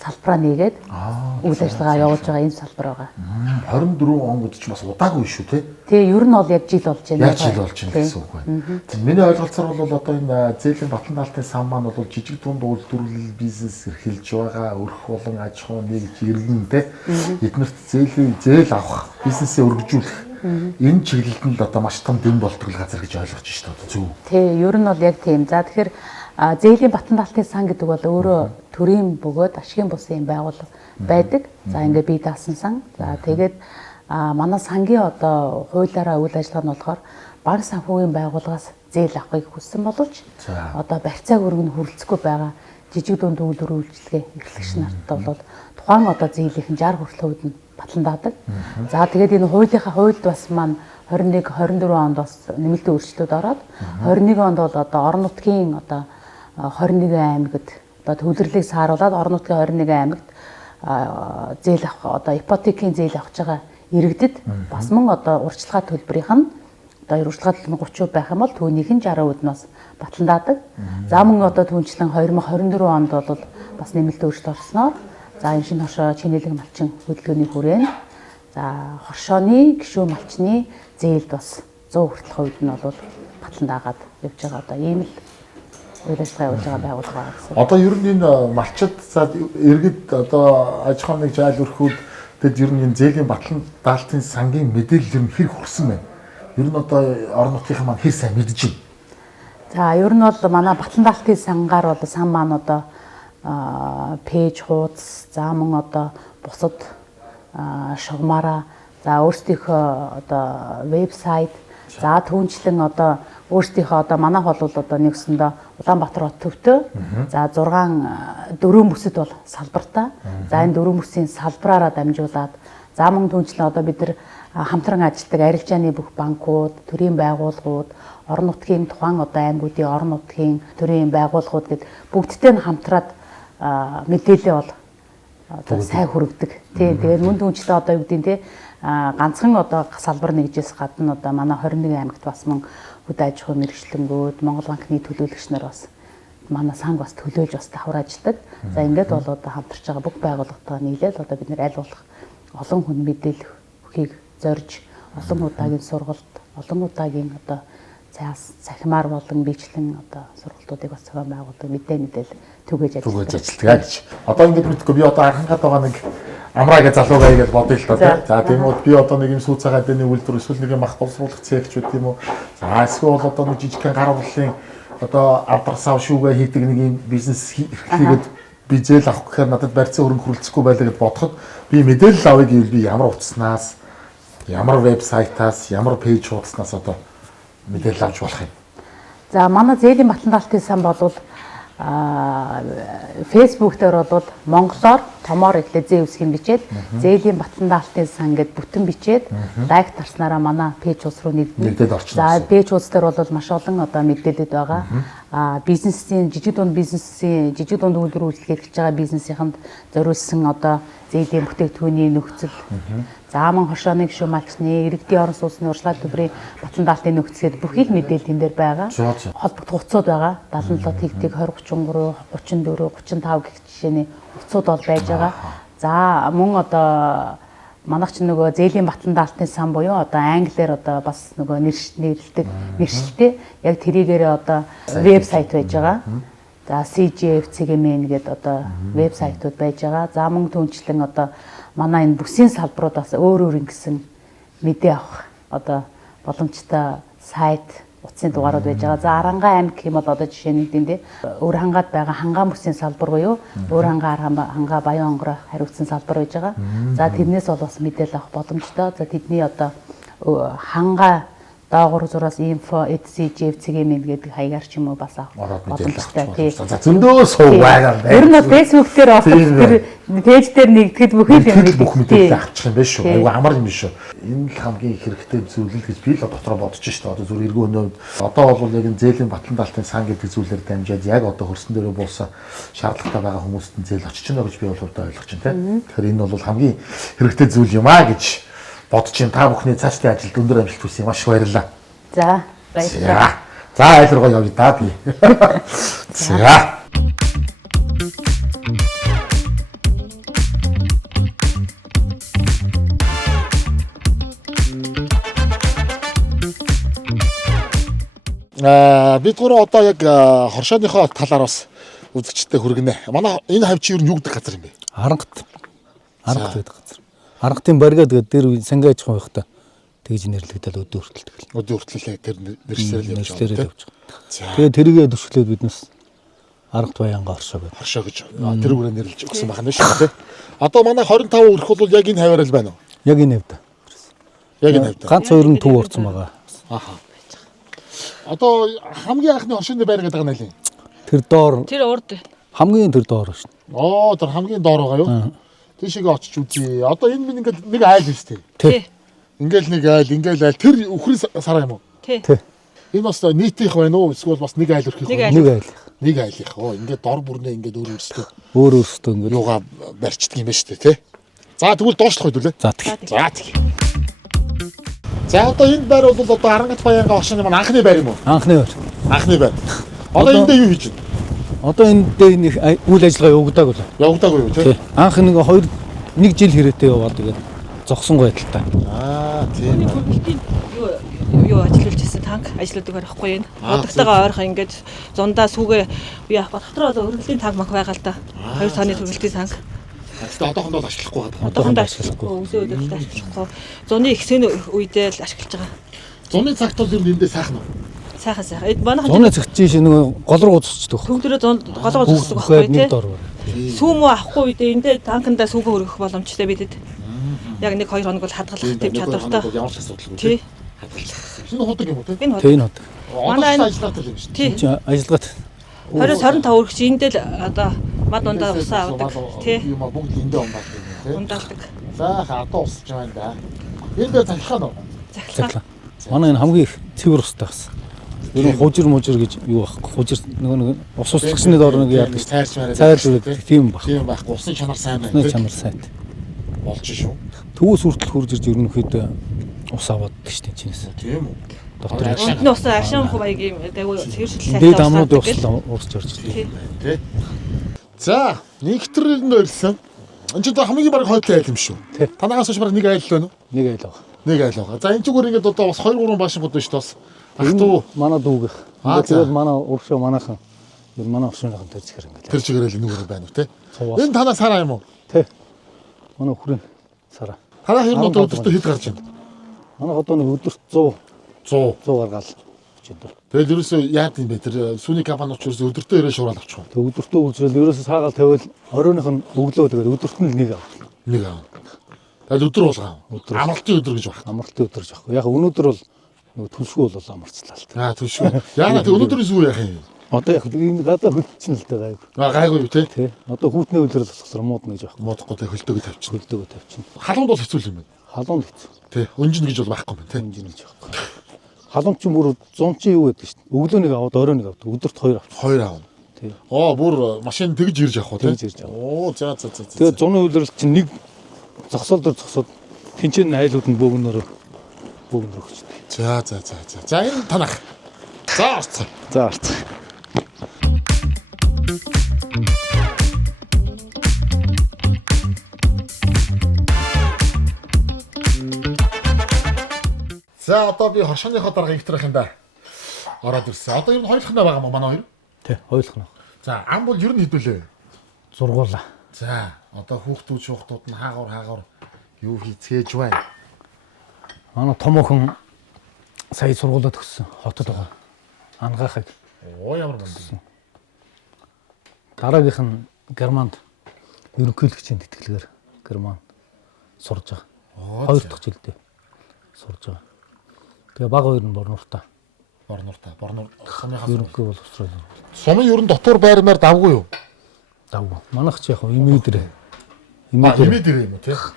салбараа нээгээд үйл ажиллагаа явуулж байгаа энэ салбар байгаа. 24 он гэж бас удаагүй шүү те. Тэгээ ер нь бол яг жил болж байна. Яг жил болж байна гэсэн үг байна. Миний ойлголцоор бол одоо энэ зээлийн батлан даалтын сан маань бол жижиг дунд үйлдвэрлэл бизнес эрхэлж байгаа өрх болон аж ахуй нэгж иргэн те. Эднэрт зээл авах, бизнесээ өргөжүүлэх энэ чиглэлд нь одоо маш том дэм болтгол газар гэж ойлгож байна шүү дээ. Зөв. Тий, ер нь бол яг тийм. За тэгэхээр зээлийн батлан даалтын сан гэдэг бол өөрөө төрийн бөгөөд ашигын бусын байгууллага байдаг. За ингээ бие даасан сан. За тэгээд манай сангийн одоо хуулиараа үйл ажиллагаа нь болохоор банк санхүүгийн байгууллагаас зээл авахыг хүссэн боловч одоо барьцааг өргөн хүрэлцэхгүй байгаа жижиг дунд үйлдвэр үйлчлэгээ эрхлэгч нартаа бол тухайн одоо зээлийн 60 хүртэл хувьд нь батлан даадаг. За тэгээд энэ хуульд бас маань 21 24 онд бас нэмэлтийн өөрчлөлтүүд ороод 21 онд бол одоо орон нутгийн одоо 21 аймагт одоо төвлөрлийг сааруулад орон нутгийн 21 аймагт зээл авах одоо ипотекийн зээл авах байгаа иргэдэд бас мөн одоо урьдчилгаа төлбөрийнх нь одоо урьдчилгаа төлбөр 30% байх юм бол түүнийх нь 60% нь бас батлан даадаг. За мөн одоо түүнчлэн 2024 онд бол бас нэмэлт өөрчлөлт орсноор за энэ шинэ хошоо чинэлэг малчин хөдөлгөөний хүрээнд за хоршооны гишүүн малчны зээлд бас 100 хүртэлх хувьд нь бол батлан даагаад явж байгаа одоо ийм л үйл ажиллагаа явуулж байгаа байгууллага гэсэн. Одоо ер нь энэ малчид за иргэд одоо аж ахуйн нэг жаал өрхүүд тэд ер нь энэ зээлийн батлан даалтын сангийн мэдээлэл ер нь хэр хүрсэн байна. Ер нь одоо орон нутгийнхан маань хэр сайн мэдж байна. За ер нь бол манай батлан даалтын сангаар бол сан маань одоо пэйж хуудас за мөн одоо бусад шугамаараа за өөрсдийнхөө одоо вебсайт за түүнчлэн одоо өөрсдийнхөө одоо манайх бол одоо нэгсэндээ Улаанбаатар хот төвтэй за 4 бүсэд бол салбартай. За энэ 4 бүсийн салбараараа дамжуулаад за мөн түүнчлэн одоо бид нар хамтран ажилладаг арилжааны бүх банкуд, төрийн байгууллагууд, орон нутгийн тухайн одоо аймагуудын орон нутгийн төрийн байгууллагууд гэд бүгдтэй нь хамтраад мэдээлэл бол одоо сайн хүргэдэг. Тий. Тэгээд мөн түүнчлэн одоо юу гэдэг нь тий ганцхан одоо салбар нэгжээс гадна одоо манай 21 аймагт бас мөн хөдөө аж ахуй мэргэжлэнгүүд, Монгол банкны төлөөлөгч нар бас манай санг бас төлөөлж бас давхар ажилладаг. За ингээд бол одоо хамтарч байгаа бүх байгууллагатайгаа нийлээд одоо бид нэр аль болох олон хүн мэдээлэл өгөхийг зорж олон удаагийн сургалт, олон удаагийн одоо цахимаар болон бичлэн одоо сургалтуудыг бас зохион байгуулдаг мэдээлэл түгээж ажилладаг гэж. Одоо ингээд мэдгүй би одоо анхангаад байгаа нэг амраагээ залуугаа гэж бодъё л доо. За тийм үү би одоо нэг юм сүү цагаат дэний үйлдвэр эсвэл нэг юм ах боловсруулах цехч үү тийм үү. За эсвэл одоо нэг жижигхэн гар бурлалын одоо авдрасав шүүгээ хийдэг нэг юм бизнес хийгээд би зээл авах гэхээр надад барьцаа хөрөнгө хүрэлцэхгүй байлаа гэж бодоход би мэдээлэл авъя гэвэл би ямар утаснаас, ямар вебсайтаас, ямар пэйж хуудаснаас одоо мэдээлэл авч болох юм. За манай зээлийн батлан даалтын сан болвол Facebook дээр бол монголоор томоор ихлэ зээ үсгэн бичээд зээлийн батлан даалтын сан гэд бүтэн бичээд лайк тарснараа манай пэйж ус руу нэгдээд орчихно. За пэйж ус дээр бол маш олон одоо мэдээлэлд байгаа. Бизнесийн жижиг дунд үйлдвэр үйлчлэгээ хийж байгаа бизнесийнхэнд зориулсан одоо зээлийн бүтээгдэхүүний нөхцөл за мөн хошооны гишүүн малчны иргэдийн орон сууцны урьдчилгаа төлбөрийн батлан даалтын нөхцөлд бүхий л мэдээлэл энэ дээр байгаа. Холбогдох утсууд байгаа. 77 тэг 2033, 34, 35 гэх жишээний утсууд бол байж байгаа. За мөн одоо манайх ч нөгөө зээлийн батлан даалтын сан буюу одоо англиар одоо бас нөгөө нэршилтэй яг тэрийгээр одоо вебсайт байж байгаа. За CGFCGM гэдэг одоо вебсайтууд байж байгаа. За мөн түүнчлэн одоо манай энэ бүсийн салбаруудаас өөр ингэсэн мэдээ авах одоо боломжтой сайт утасны дугаарууд байж байгаа. За Арангаа аймаг гэх юм бол одоо жишээ нь тийм өөр хангаад байгаа хангаан бүсийн салбар буюу өөр хангаа Баян онгороо хариуцсан салбар байж байгаа. За тэрнээс бол бас мэдээлэл авах боломжтой. За тэдний одоо хангаа доогуур зураас info@cgfcgm гэдэг хаягаар ч юм уу бас авах боломжтой тий. За зөндөө суу байгаа юм байна. Ер нь Facebook дээр авах тэр пэйж дээр нэгтгэхэд бүх мэдээлэл авчих юм байна шүү. Айгу амар юм биш шүү. Энэ л хамгийн хэрэгтэй зүйлэл гэж би л дотроо бодож шүү дээ. Одоо зүр эргүү өнөө одоо бол яг энэ зээлийн батлан даалтын сан гэдэг зүйлээр дамжаад яг одоо хөрсөн дээрээ буусан шаардлагатай байгаа хүмүүст нь зээл очиж байна гэж би бол өөртөө ойлгож байна тий. Тэгэхээр энэ бол хамгийн хэрэгтэй зүйл юм аа гэж бодож юм. Та бүхний цаашдын ажилд өндөр амжилт хүсье. Маш баярлалаа. За баярлалаа. За айл руу явъя да би. За бид гурав одоо яг хоршооныхоо талаар бас үзэгчтэй хүргэнэ. Манай энэ хавь чи юу гэдэг газар юм бэ? Арангат гэдэг газар. Арангатын барига тэгээд дээр сангийн аж ахуйн байхдаа тэгж нэрлэгдэл өдөө хүртэл тэгэл. Өдөө хүртэл тэр нэрсээр л явж байгаа. Тэгээд тэрийгэ төсөөлөд биднес Арангат Баянга хоршоо гэдэг. Хоршоо гэж тэр үгээр нэрлэж өгсөн байна шүү дээ. Одоо манай 25 өрх бол яг энэ хавьар л байна уу? Яг энэ хавьда. Яг энэ хавьда. Ганц хоёр нь төв орсон байгаа. Аха. Одоо хамгийн анхны хоршооны байр гэдэг нь нэлээ. Тэр доор. Тэр урд. Хамгийн тэр доор шүү. Тэр хамгийн доор байгаа юу? Тийшээгээ очиж үзье. Одоо энэ минь ингээд нэг айл юм шүү дээ. Тий. Ингээл нэг айл тэр өхрийн сараа юм уу? Тий. Энэ бас нийтийнх байна уу? Эсвэл бас нэг айл өрхөх юм? Нэг айл. Нэг айлынх. Ингээд дор бүрнээ ингээд өөрөөсөө ингээд юугаа барьчдаг юм байна шүү дээ, тий. За тэгвэл доошлох хэдүүлээ. За тэг. За одоо энэ байр бол одоо Арангат Баянга оршины маань анхны байр юм уу? Анхны байр. Анхны байр. Одоо энд юу хийж байна? Одоо энд нэг үйл ажиллагаа явагдаагүй л. Явагдаагүй юу, тий? Анх нэг жил хэрэтээ яваад тэгээд зогсон байдалтай. Тийм. Юу ажиллаж ирсэн танк ажилладаг байхгүй юм. Удагтайгаа ойрхон ингээд зундаа сүгэ яах дотроо өргөлийн танк мах байгаа л да. 2 цааны төрөлтийн танк. Гэхдээ одоохондоо ашиглахгүй байгаа. Одоохондоо ашиглахгүй. Өсөө өдөртөө ашиглахгүй. Зуны ихсэн үедээ л ашиглаж байгаа. Зуны цагт бол ер нь эндээ сайхан уу? Сайхан. Манайхан зуны цагт чинь нэг гол руу уцчихдаг. Төгдрөө гол руу уцчихдаг байхгүй тий. Сүүмөө авахгүй үедээ эндээ танкандаа сүгэ өргөх боломжтой бидэд. Яг 1-2 хоног бол хадгалах тийм чадвартай. Ямар ч асуудалгүй. Тий. Энэ худаг юм уу тий? Энэ худаг. Манай ажиллагатай юм шүү дээ. Тий. Ажиллагаат 20-25 өргөч эндээ л одоо мад ундаа усаа авдаг тий. Юм бүгд эндээ ундаг тий. Ундаадаг. За хатаа усч байна да. Энд захилгаа нөө. Захилгаа. Манай энэ хамгийн их цэвэр устай бас. Ер нь хужир гэж юу байхгүй. Хужир нэг ус услагчны доор нэг яадаг шүү. Цайрж байдаг тийм баг. Тийм байхгүй. Усын чанар сайн байна. Усын чанар сайн. Болж шүү. Төвөөс хүртэл хурж ирж ерөнхийдөө ус аваад шүү дээ чинээс. Тийм үү. Дотор энэ ус ашаан хувайгийн дээгүүр цэвэршил сайтай дээд амнууд усч орж ирдэг. Тий. За, нэгтрээр нь өрсөн. Энд чинь хамгийн баг хойдлын айл юм шүү. Танаас хойш баг нэг айл л байна уу? Нэг айл байгаа. Нэг айл байгаа. За энэ зүгээр ингээд одоо бас 2-3 баашингууд байна шүү дээ бас. Ах дүү манай дүүгийнх. Тэгээд манай уршаа манайхан ер манай уршааныхан тэр зэхэр ингээд. Тэр чигээрэл нүгэр байна уу те? Энэ танаа сараа юм уу? Тий. Манай өхрийн сараа. Танаа хэрэг одоо өдөртөө хэд гарч байна? Манай одоо нэг өдөрт 100 гаргаал өчигдөр. Тэгэл ерөөсөө яад юм бэ? Тэр сүний компаниуч ерөөсөө өдөртөө ирээ шуурал авчих. Тэг өдөртөө үржил ерөөсөө саагаал тавиал оройных нь өглөө тэгээд өдөрт нь нэг авах. Нэг авах. Тэгэл өдөр болгоо. Амралтын өдөр гэж байна. Амралтын өдөр гэж байна. Яг өнөөдөр бол нөгөө төлшгүй бол амарцлаа л та. Төлшгүй. Яагаад тэг өнөөдрийн сүү яах юм? Одоо яг энэ гадаа хөлтсөн л та гайгүй. Гайгүй юу те? Тий. Одоо хүүтний үлрэл болохоор муудна гэж байна. Муудахгүй те хөлтөөгөө тавьчих. Хөлтөөгөө тавьчих. Халуунд бол хэцүү юм байна. Халуунд хэцүү. Тий. Өнжин гэж бол байхгүй юм те. Өнжин гэж байхгүй. Халуун ч бүр 100 чи юу гэдэг чинь. Өглөөнийг аваад оройныг авдаг. Өдөрт 2 авчих. 2 аав. Тий. Бүр машин тэгж ирж явах уу те? Тэгж ирж явах. За. Тэгээд 100-ны үлрэл чинь нэг зогсоол дээр зогсоод тэнцэн айлууд нь бөөгнөр өгчтэй. За энэ танах. За орцоо. За одоо би хоршооныхоо дарга ихтрэх юм да. Ороод ирсэн. Одоо ер нь хоёулах нь байгаа мó манай хоёр? Тий, хоёулах нь. За ам бол ер нь хэдүүлээ? Зургуулаа. За одоо хүүхдүүд нь хаагур юу хийцээж байна? Манай том охин сая сургуулаад төгссөн. Хотод байгаа. Ангахыг. Ямар гэнэ. Дараагийнх нь Германд ерөнхийлөгчийн тэтгэлгээр Германд сурж байгаа. 2 дахь жилдээ сурж байгаа. Тэгээ баг хоёр нь Борнууртаа. Борнуур сумынхаа ерөнхий бол Австрали. Сумын ер нь дотор байрмаар давгүй юу? Давгүй. Манайх ч яг имэдрээ. Имэдрээ юм уу тий? За.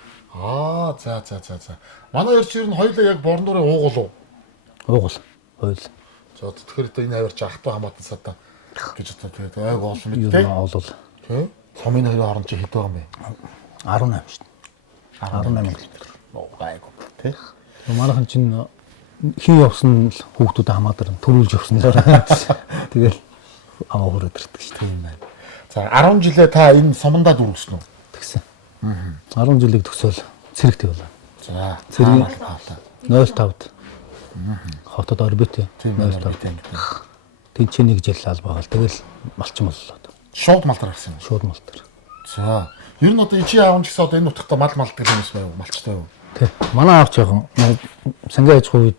Манай хоёр ч ер нь хоёулаа яг Борнуурын уугуул уу? Уугуул. Хоёул. За тэгэхээр энэ авирч ахтай хамаатан садаа гэж одоо тэгээд айг олон мэт тий? Оолол. Тий? Сумын хоёрын хооронд чи хэд байгаа юм бэ? 18 шүү дээ. 18 км. Гайгүй тий? Манайхан чинь хин явсан л хүүхдүүд хамаадар төрүүлж явсан л. Тэгэл аваа хүрээд ирдэг шүү дээ. Тийм байна. За 10 жилээ та энэ сумандаа дүргсэн үү? Тэгсэн. 10 жилиг төгсөөл цэрэгт явлаа. За цэрэг 05-д. Хотод орбит 05-д. Тэнцээ нэг жил албаагаал тэгэл малчин боллоо. Шууд малтар гарсан. Шууд малтар. За. Ер нь одоо ичи аав нь ч гэсэн одоо энэ нутагта малдаг юм байна уу? Малчтай юу? Тэг. Манай аав жоохон сангийн аж ахуйд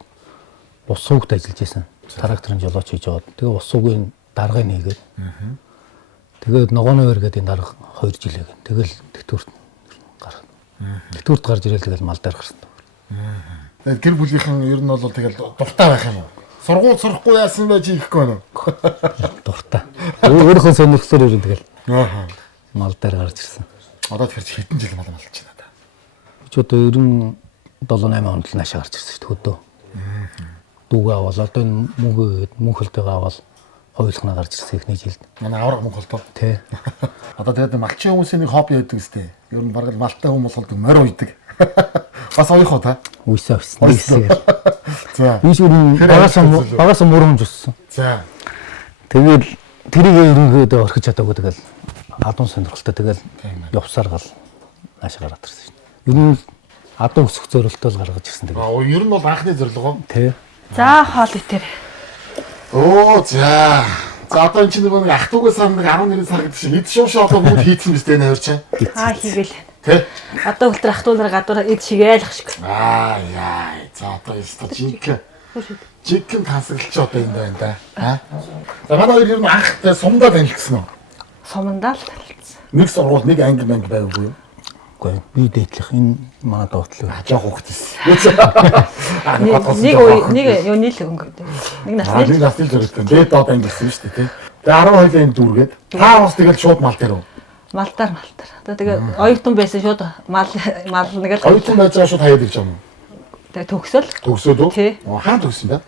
ус суугт ажиллаж байсан. Тракторын жолооч хийж яваад. Тэгээ ус суугийн даргыг нэгээд. Тэгээд ногооны өөр гэдэг энэ дарга 2 жил яг. Тэгэл тэтгэврт гарах. Тэтгэврт гарч ирэл тэгэл мал дээр гарсан. Тэгээд гэр бүлийнхэн ер нь бол тэгэл дуртай байх юм уу? Сургууль сурахгүй яасан байж ихгүй байна уу? Дуртай. Өөрийнхөө сонирхлоор ер нь тэгэл. Аа. Мал дээр гарч ирсэн. Одоо тэгэхээр хэдэн жил мал малж байна да. Чи одоо 97-8 онд л наашаа гарч ирсэн шүү дээ хөдөө. Дүүгээ аваад одоо энэ мөнхөлтэйгээ аваад хоёулахнаа гарч ирсэн ихний жилд. Манай авраг мөнхөлтөө. Тий. Одоо тэгээд малчин хүмүүсийн нэг хобби байдаг үстэй. Ер нь бараг малтай хүмүүс болдог морь уйдаг. Бас оёхоо та. Уйсаа өссөн. Нэгсээр. За. Би шүрэн багаас мөрөмж өссөн. За. Тэгээд тэрийг ерөнхийдөө орхиж чадаагүй тэгэл адуун сонирхолтой тэгэл явсаар гал наашаа гараад ирсэн шин. Ер нь адуун өсөх зорилттой л гаргаж ирсэн тэгээд. Аа ер нь бол анхны зорилго. Тий. За хоол итэр. Оо за. За одоо энэ чинь нэг ах トゥ угаас нэг 11 сар гэдэг шиг эд шууш одоо бүгд хийцэн биз дээ нээр чинь. Хийгээл. Тэ? Одоо үлтэр ах トゥ нар гадуур эд шигээл ах шиг. Аа яа. За одоо яста жинхэнэ тасгалч одоо энэ байна да. Аа. За манай хоёр ер нь анх сумдаа танилцсан уу? Сумдаа л танилцсан. Нэг сургууль нэг анги байгаагүй юу? Үгүй би дээдлэх энэ манай доотлоо. Жоох хөхтэйс. Нэг юуны л өнгөтэй. Нэг насны. Нэг насны зэрэгтэй. Дээд доод анги гэсэн шүү дээ тий. Тэгээ 12 энэ дүүргээд та бас тэгэл шууд мал дээр үү? Малтар. Одоо тэгээ оюутан байсан шууд мал нэг л оюутан байж байгаа шууд хаяад ирж байгаа юм. Тэгээ төгсөл. Төгсөөд үү? Тий. Хаан төгсөн да?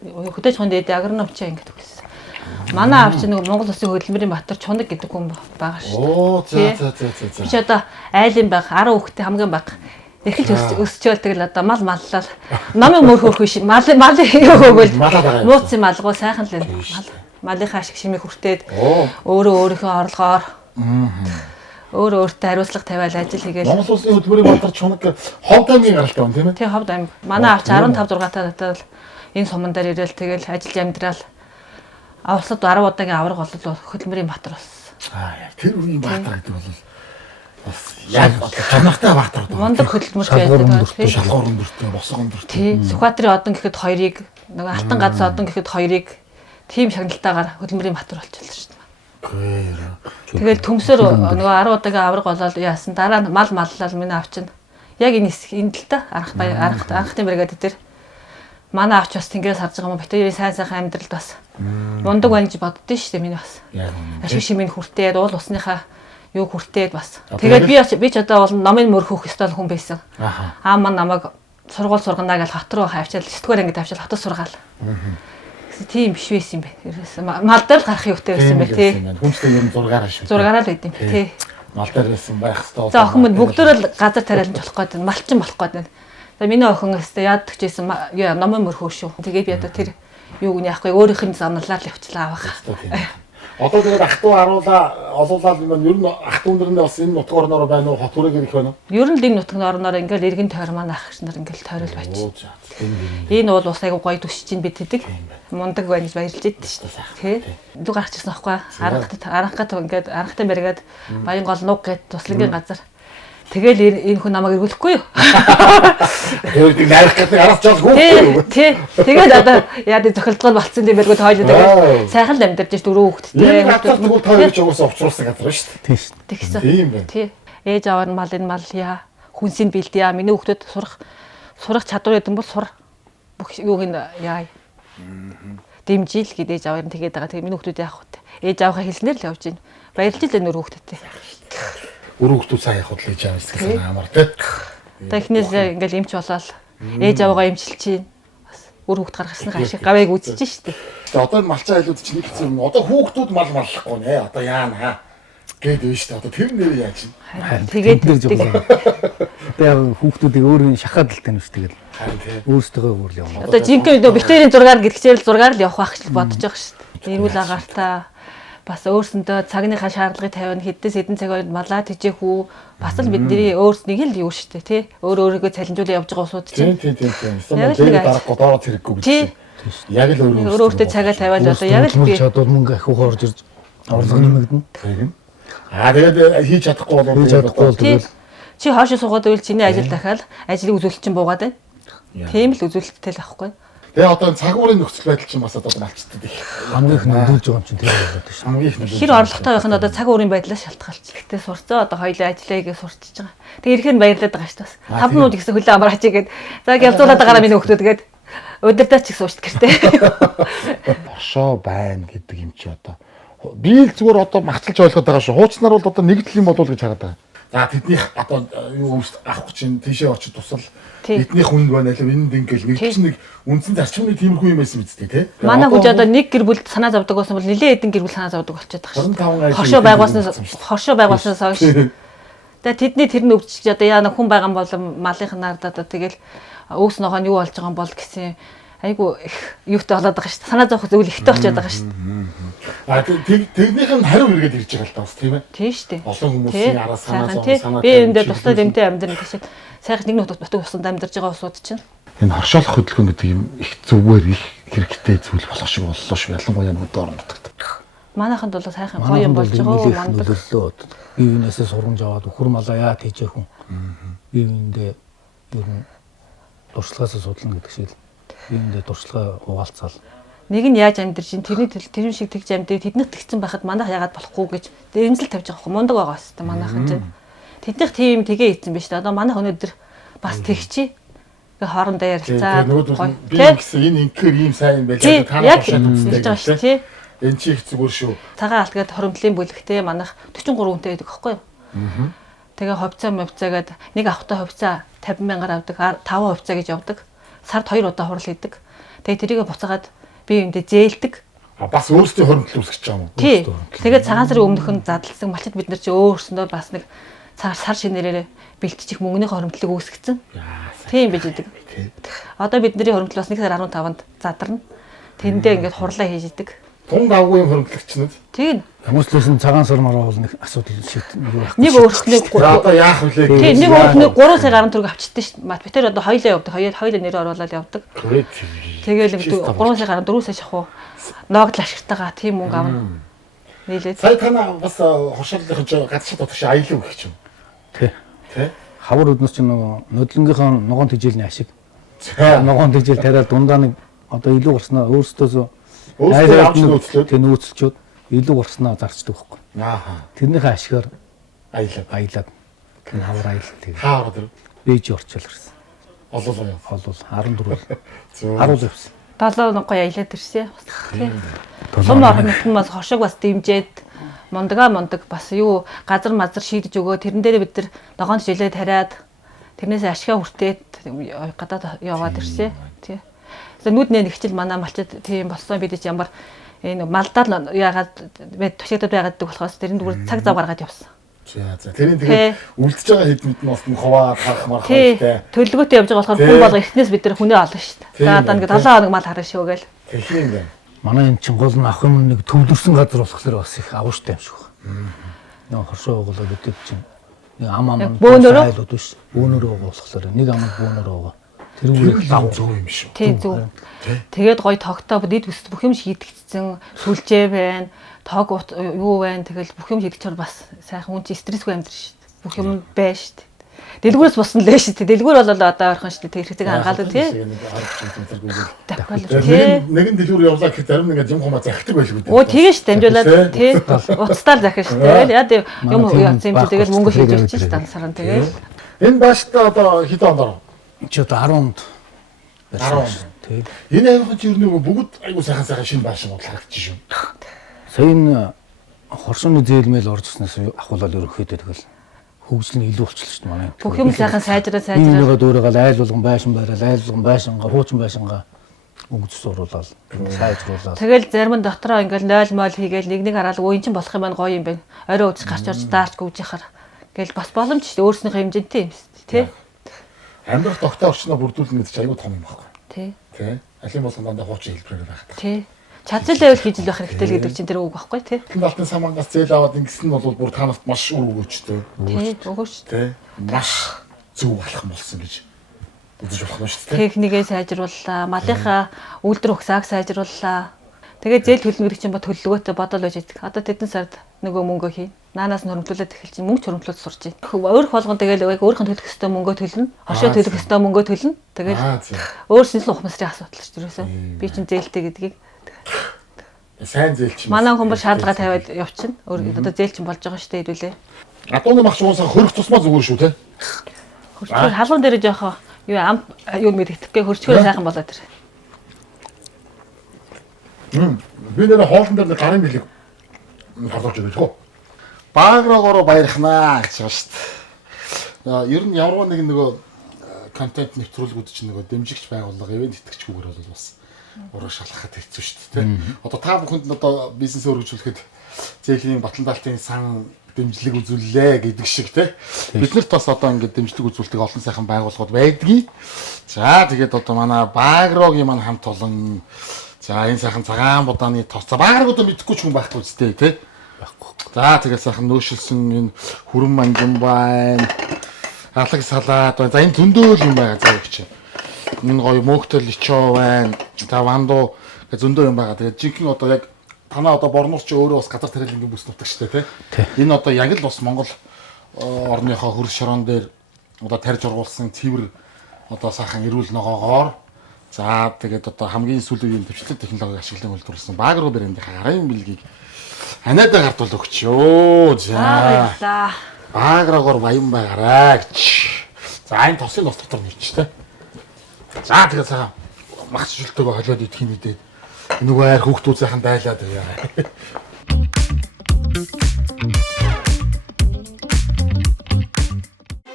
Хөдөөж хонд дээд агрономчаа ингэ төгссөн. Манай аав чинь нэг Монгол Улсын хөдөлмөрийн Батар Чунаг гэдэг хүн байгаа шүү. Оо за. Би ч одоо айлын баг 10 хүүхдээ хамгийн баг. Эхэлж өсчөөл тэгэл одоо мал маллал. Намын мөрхөх биш. Малын юу хөөгөл. Нууц юм алгуу сайхан л малынхаа ашиг шимийг хүртээд өөрийнхөө орлогоор өөртөө хариуцлага тавиал ажил хийгээл. Монгол Улсын хөдөлмөрийн Батар Чунаг ховд аймгийн гаралтай юм тийм ээ? Тий ховд аймаг. Манай аав 15 6 та надад энэ суман дээр ирээл тэгэл ажиллаж амьдрал. Авсад 10 удаагийн авраг болол хөдөлмөрийн Батар болсон. Аа яг тэр үеийн Батар гэдэг бол бас яг чанартай Батар. Мондөг хөдөлмөр байдаг. Шалгуур өндөртэй, босго өндөртэй. Тий. Сүхбаатарын одон гэхэд 2-ыг, нөгөө алтан газар одон гэхэд 2-ыг тийм шагналтаагаар хөдөлмөрийн Батар болчихлоо шүү дээ. Тэгэл төмсөр нөгөө 10 удаагийн авраг болол яасан дараа нь мал маллал миний аав чинь яг энэ л та анхны бригад дээр манай авч бас тэнгэрээс харж байгаа юм битүүрийн сайн амьдралд бас мундаг банж боддөө шүү дээ миний бас. Ашиг шимийн хүртээд уул усныхаа юу хүртээд бас. Тэгээд би ч одоо бол номын мөрхөх ёстой хүн байсан. Аа мань намайг сургууль сурганаа гэж хот руу хавчаал 9-р анги тавьчаал хотод сургаал. Тийм биш байсан юм байна. Мал дээр гарах юутай байсан бэ тий. Хүнстэй юм 6-аар шүү. 6-аар л байд юм тий. Мал дээр байсан байх хэвээр. За охин минь бүгдөө л газар тариалж болох гээд байна. Малчин болох гээд байна. За миний охин өстэй яадаг ч гэсэн номын мөрхөө шүү. Тэгээд би одоо тэр юуг нь яахгүй өөрийнх нь замналаар л явчлаа авах. Одоо тэгээд ах トゥ олуулаад ер нь ах トゥ нэрнээ бас энэ нутг орноор байна уу хот хүрээ гэрх байна уу? Ер нь энэ нутгийн орноор ингээл иргэн тойр маань ах нар ингээл тойрол байж. Энэ бол ус айгу гоё төсч чинь бид хэдэг. Мундаг байна гэж баярлж идэв шүү дээ. Тэ. Дүү гарчихсан аахгүй. Аранхгат ингээд аранхтай бариад баян гол нуг гэд туслангийн газар. Тэгэл энэ хүн намайг эргүүлэхгүй юу? Өөрөөр найрах гэдэг араас жол хөөхгүй юу? Тий. Тэгээд одоо яад зохилтгол болцсон юм байлгүй тойлоо тэгээд сайхан л амьдарч дөрөв хүүхэдтэй. Нөгөө тойлж угаасаа овчруулсан газар шүү дээ. Тийм шүү. Тэгсэн. Тийм байна. Тий. Ээж аваар нь малын мал яа хүнсийг бэлдээ. Миний хүүхдэд сурах чадвар гэдэг нь бол сур бүх юуг нь яа. Дэмжил гэдэг ээж аваар нь тэгээд байгаа. Тэгээд миний хүүхдүүд яах вэ? Ээж аваахаа хэлснээр л явж гин. Баярлж илээ нөр хүүхдтэй. Өрөөгтүүд сайн явах л ээж аваа гэсэн амар тий. Технээс ингээл эмч болоод ээж аваагаа эмчилж чинь бас өр хүүхд гаргасны ашиг гавыг үзэж штеп. Тэгээ одоо энэ малчаа айлууд чинь нэг хэсэг юм. Одоо хүүхдүүд мал маллахгүй нэ. Одоо яана хаа гээд байна штеп. Одоо тэр нэр яаж юм? Тэгээд тэгээ хүүхдүүдийг өөрөө шахаад л тань шүү тэгэл. Өөрсдөө өөр л явна. Одоо жинхэнэ битэрийн 6-аар гэрхчээр л 6-аар л явах байх гэж бодож байгаа штеп. Эрүүл агартаа бас өөрсөндөө цагныхаа шаардлагыг тавина хэддээс хэдэн цаг үед малаа тэжээх үү бас л бидний өөрснийг л юу штэ тий өөрийгөө цалинжуулаад явж байгаа усууд чинь тийм. Эсвэл дарахгүй дороо хэрэггүй гэж. Яг л өөртөө цагаа тавиад одоо яг л би чадвал мөнгө ахиух орж ирж орлого нэмэгдэнэ. Тэгээд хийж чадахгүй бол тэгэл чи хоошоо суугаад байвал чиний ажил дахиад ажлыг үзүүлэлт чинь буугаад байна. Тийм л үзүүлэлттэй л авахгүй. Тэгээ одоо цагуурын нөхцөл байдал чинь бас одоо малчдаг их. хамгийн их нөлөөлж байгаа юм чинь тэр болоод шүү. Хамгийн их нөлөөлж. Хэр орлоготой байх нь одоо цаг уурын байдлаас шалтгаалж. Гэтэ сурцаа одоо хоёлаа ажиллая гэж сурчиж байгаа. Тэгээ ирэхээр баярлаад байгаа шүү дээ. 5 минут гэсэн хөлөө амар хачиг гээд за явзуулаад байгаа миний хөлтөд гээд удирдах ч их суушд гэртээ. Оршоо байна гэдэг юм чи одоо. Би л зүгээр одоо магталж ойлгоод байгаа шүү. Хуучнаар бол одоо нэгдэл юм болов уу гэж хараад байгаа. За тэднийх одоо юу авах чинь тийшээ очиж тусал эднийх үнд байна л энэ ингээл нэг чинь нэг үндсэн зарчмын тиймэрхүү юм байсан биз дээ тий. Манай хүч одоо нэг гэр бүлд санаа зовдөг байсан бол нэлээд эдэн гэр бүл санаа зовдөг болчиход байгаа шүү. Хоршоо байгуулснаас хойш. Тэгээ тэдний тэр нь өвчж одоо яа хүн байгаа юм бол малынх нардаа одоо тэгэл өөс ногоо нь юу болж байгаа юм бол гэсэн айгу их юутай болоод байгаа шүү дээ. Санаа зовх зүйл ихтэй болчиход байгаа шүү дээ. Тэрнийх нь хариу эргээд ирж байгаа л таа бас тийм ээ. Тийм шүү дээ. Олон хүмүүсийн араа санаа зовх би энэ тустай дэмтэй амьдрын гэсэн сайхан нэг нутагт усанд амьдарч байгаа усууд чинь энэ хоршоолох хөдөлгөөн гэдэг юм их зүгээр их хэрэгтэй зүйл болох шиг боллоо шүү. Ялангуяа нүд орон нутагт. Манайханд бол сайхан гоё юм болж байгаа юм нөлөөллөө. Би юунаас сургамж аваад өхөр малаа яа тийж хүн. Би юундээ ер нь дуршлагаас судлана гэдэг шиг л юундээ дуршлага угаалцаал. Нэг нь яаж амьдарч ин тэрний тэр шиг тэгж амьдээ тэднийх тэгсэн байхад манайх яагаад болохгүй гэж дэмжил тавьж байгаа юм. Мундаг байгаа хэвээр манайхан чинь. Тэднийх тийм тэгээ ийцэн биш. Одоо манайх өнөөдөр бас тэгчи. Тэгээ хоорондоо ярилцаад би гэсэн энэ инхээр ийм сайн юм байлаа та нарт шалгаж байгаа шүү. Энэ чи их зүгээр шүү. Цагаан алт гээд хоромтлын бүлэгтэй манайх 43 хүнтэй байдаг байхгүй юу? Тэгээ ховцоо мовцаагаад нэг авахтай ховцоо 50,000-аар авдаг, 5 ховцоо гэж явдаг. Сард 2 удаа хурал хийдэг. Тэгээ тэрийгэ буцаагаад би юмдээ зээлдэг. Бас өөрсдийн хоромтол үүсгэж байгаа юм уу? Тий. Тэгээд цагаан сарын өмнөх нь задлсан малчид бид нар чи өөрсөндөө бас нэг сар шинээрээ бэлтчих мөнгөний хоромтлыг үүсгэсэн. Тийм байж идэг. Одоо бидний хоромтол бас 1 сар 15-нд задарна. Тэндээ ингээд хурлаа хийж идэг. Тун давгүй хоромтлагчнууд. Тийм. Хүмүүслээс нь цагаан сармаар бол нэг асуудал шийдэх. Нэг өөрснөө одоо яах вүлээ? Тийм, нэг өөрснөө 3 сая гаруй төгрөг авчдээ шүү дээ. Би тэр одоо хоёлаа явдаг. Хоёлаа нэрээ оруулаад явдаг. Тэгээл 3 сая гаруй 4 сая шахуу ноогдол ашигтайгаа тийм мөнгө авна. Нийлээд. Сая тана бас хошооллын ч гадшид бодогч аялал өгч юм. Тэ. Хавар өднөс чинь нөгөө нодлонгийнхаа ногоон тэжээлийн ашиг. Ногоон тэжээл тариад дундаа нэг одоо илүү гарснаа өөрсдөөсөө тэ нөөцлчүүд илүү гарснаа зарчдаг байхгүй. Тэрнийхээ ашигаар аялаад тэр хавар аялал тэгээ. Хавар тэр. Бэж орчол ирсэн. Олол 14. Харуул явсан. 7 гоё аялаад ирсэн. Сум орнот нь бас хошиг бас дэмжээд мондаг бас юу газар мазар шийдэж өгөө тэрэн дээр бид нар ногоон жилээ тариад тэрнээс ашгаа хүртээд гадаад яваад ирсэн. Тий. Нүд нэгчил манай малчид тийм болсон бид ч ямар энэ малдаар яагаад тушигдад байгаад болохоос тэрэн зүгээр цаг зав гаргаад явсан. За тэрийн тэгээд үлдэж байгаа хэд мэдэн бас хуваад харах марах хэрэгтэй. Төлөвлөгөөтэй явж байгаа болохоор хүн болго эхнээс бид нар хүнээ олно шүү дээ. За одоо ингээд 7 хоног мал хараа шөөгээл. Тэхийн юм байна. Манай энэ чинь гол нь ах юм нэг төвлөрсөн газар болохоор бас их авууштай юм шиг байна. Нэг хоршоо оголоо гэдэг чинь нэг ам айлууд биш. Бөөнөрөө болохоор нэг ам бөөнөрөө байгаа. Тэр үрэх лав зөв юм шүү. Тий зөв. Тэгээд гоё тогтоо дид өс бүх юм шийдэгдсэн сүлжээ байна. Тог юу байна. Тэгэл бүх юм шийдчихээр бас сайхан хүн чи стрессгүй амьдрах шүү дээ. Бүх юм байна шүү дээ. Дэлгүүрээс босно лээ шүү дээ. Дэлгүүр бол одоо орхон шүү дээ. Тэр хэцэг хангаалаа тий. Нэг нь дэлгүүр явлаа гэхэд зарим нэг юм хумаа захидаг байлгүй дээ. Оо тийм шүү дамжуулаад тий. Уцтаар захих шүү дээ. Яа юм явц юм чи тэгэл мөнгө хийж өгч шүү дээ саран тэгэл. Энэ бааштай одоо хэд ондор? Чи одоо 10-нд. 10. Тий. Энэ аймагт ер нь бүгд айгуу сайхан шинэ баашин харагдчих шүү. Сая энэ хоршооны зээлмэл орж ирснээс ахуулаад ерөөхдөө тэгэл хөгжил нь илүү болчихлоо шүү дээ манай. Бүх юм сайхан сайжраад Иймээгээ дөөрөөгөл айл болгон байшин байрал, айл болгон байшингаа, хуучин байшингаа өнгөц уруулаад, сайжруулаад. Тэгэл зарим нь дотроо ингээл 0 мол хийгээл нэг хараад өө ин чин болох юм байна гоё юм байна. Орой үдс гарч орж даарч гүйж яхаар. Тэгэл бас боломж шүү дээ өөрснийхөө хэмжээтэй юм шүү дээ тий. Амьдрах тогтоо орчноо бүрдүүлнэ гэдэг чинь аюу том юм байна. Тий. Тий. Алин болгон дандаа хуучин хэлбэрээр байх. Тий. Чадвал байвал хийж л байх хэрэгтэй л гэдэг чинь тэр үг байхгүй тий. Балтын самангаас зээл аваад ингэсэн нь бол бүр танарт маш өгөөчтэй. Тий, өгөөч. Тий. Маш зөв болох болсон гэж үзэж болох нь шүү дээ. Техникээ сайжрууллаа, малынхаа үйлдвэр ухсааг сайжрууллаа. Тэгээд зээл төлнөрийг чинь төлөвлөгөөтэй бодол байж идэх. Одоо тэдэн сард нөгөө мөнгө хийн. Наанаас нь хөрөнгөлүүлээд эхэлж чинь мөнгө хөрөнгөлөөд сурч байна. Өөрөх болгон тэгэл өөрийнх нь төлөх ёстой мөнгөө төлнө. Хошоо төлөх ёстой мөнгөө төлнө. Тэгээд өөрсдөө ухамсарын асуудал ч юусэн. Би чинь зээлтэй гэдгийг сайн зээлч юм. Манай хүн бол шаардлага тавиад явчихна. Одоо зээлч болж байгаа шүү дээ хэдүүлээ. Адууны багш уусаа хөрөх тусмаа зүгээр шүү те. Хөрчгөр халуун дээр жоохоо юу ам юу мэдгэтгэхгүй хөрчгөр сайхан болоод тэр. Би нэр хоолн дээр гарын бэлэг хадгалж байгаа шүү. Баграагаараа баярхнаа гэж байна шүү дээ. Ер нь ямар нөгөө контент нэвтрүүлгүүд чинь нөгөө дэмжигч байгууллага ивент итгэжгүйгээр бол бас ураа шалгахад хэцүү шүү дээ. Одоо та бүхэнд одоо бизнес өргөжүүлэхэд зээлийн батлан даалтын сан дэмжлэг үзүүллээ гэдэг шиг те. Биднэрт бас одоо ингээд дэмжлэг үзүүлдэг олон сайхан байгууллагууд байдгийг. За тэгээд одоо манай Багрогийн маань хамт олон за энэ сайхан цагаан будааны тосцоо Багрог одоо мэдэхгүй ч хүн байхгүй үстэй те. За тэгээд сайхан нөөшилсөн энэ хүрэн манжин байна. Алаг салаад байна. За энэ зөндөөл юм байгаа заа гэж. Энэ гоё мөөхтөл личоо байна. За вандуу зөндөө юм байгаа. Тэгээд жинхэнэ одоо яг танаа одоо борнууч өөрөө бас газар тариалангийн бүс нутаг шүү дээ тий. Энэ одоо яг л бас Монгол орныхоо хөрс шорон дээр одоо тарьж ургуулсан цэвэр одоо сайхан эрүүл ногоогоор за тэгээд одоо хамгийн сүүлийн төвчлөлт технологиг ашиглан үйлдвэрлэсэн Багруу брэндийн гарын бэлгийг ханиадаа гардуул өгчөө. За Баграагоор баян байгаарай гэж. За энэ тосын нос дотор нэрч тий. За тэгээд сайхан мах шилтэйгөө холиод идэхин үедээ нөгөө хайр хүүхдүүд сайхан байлаад байгаа.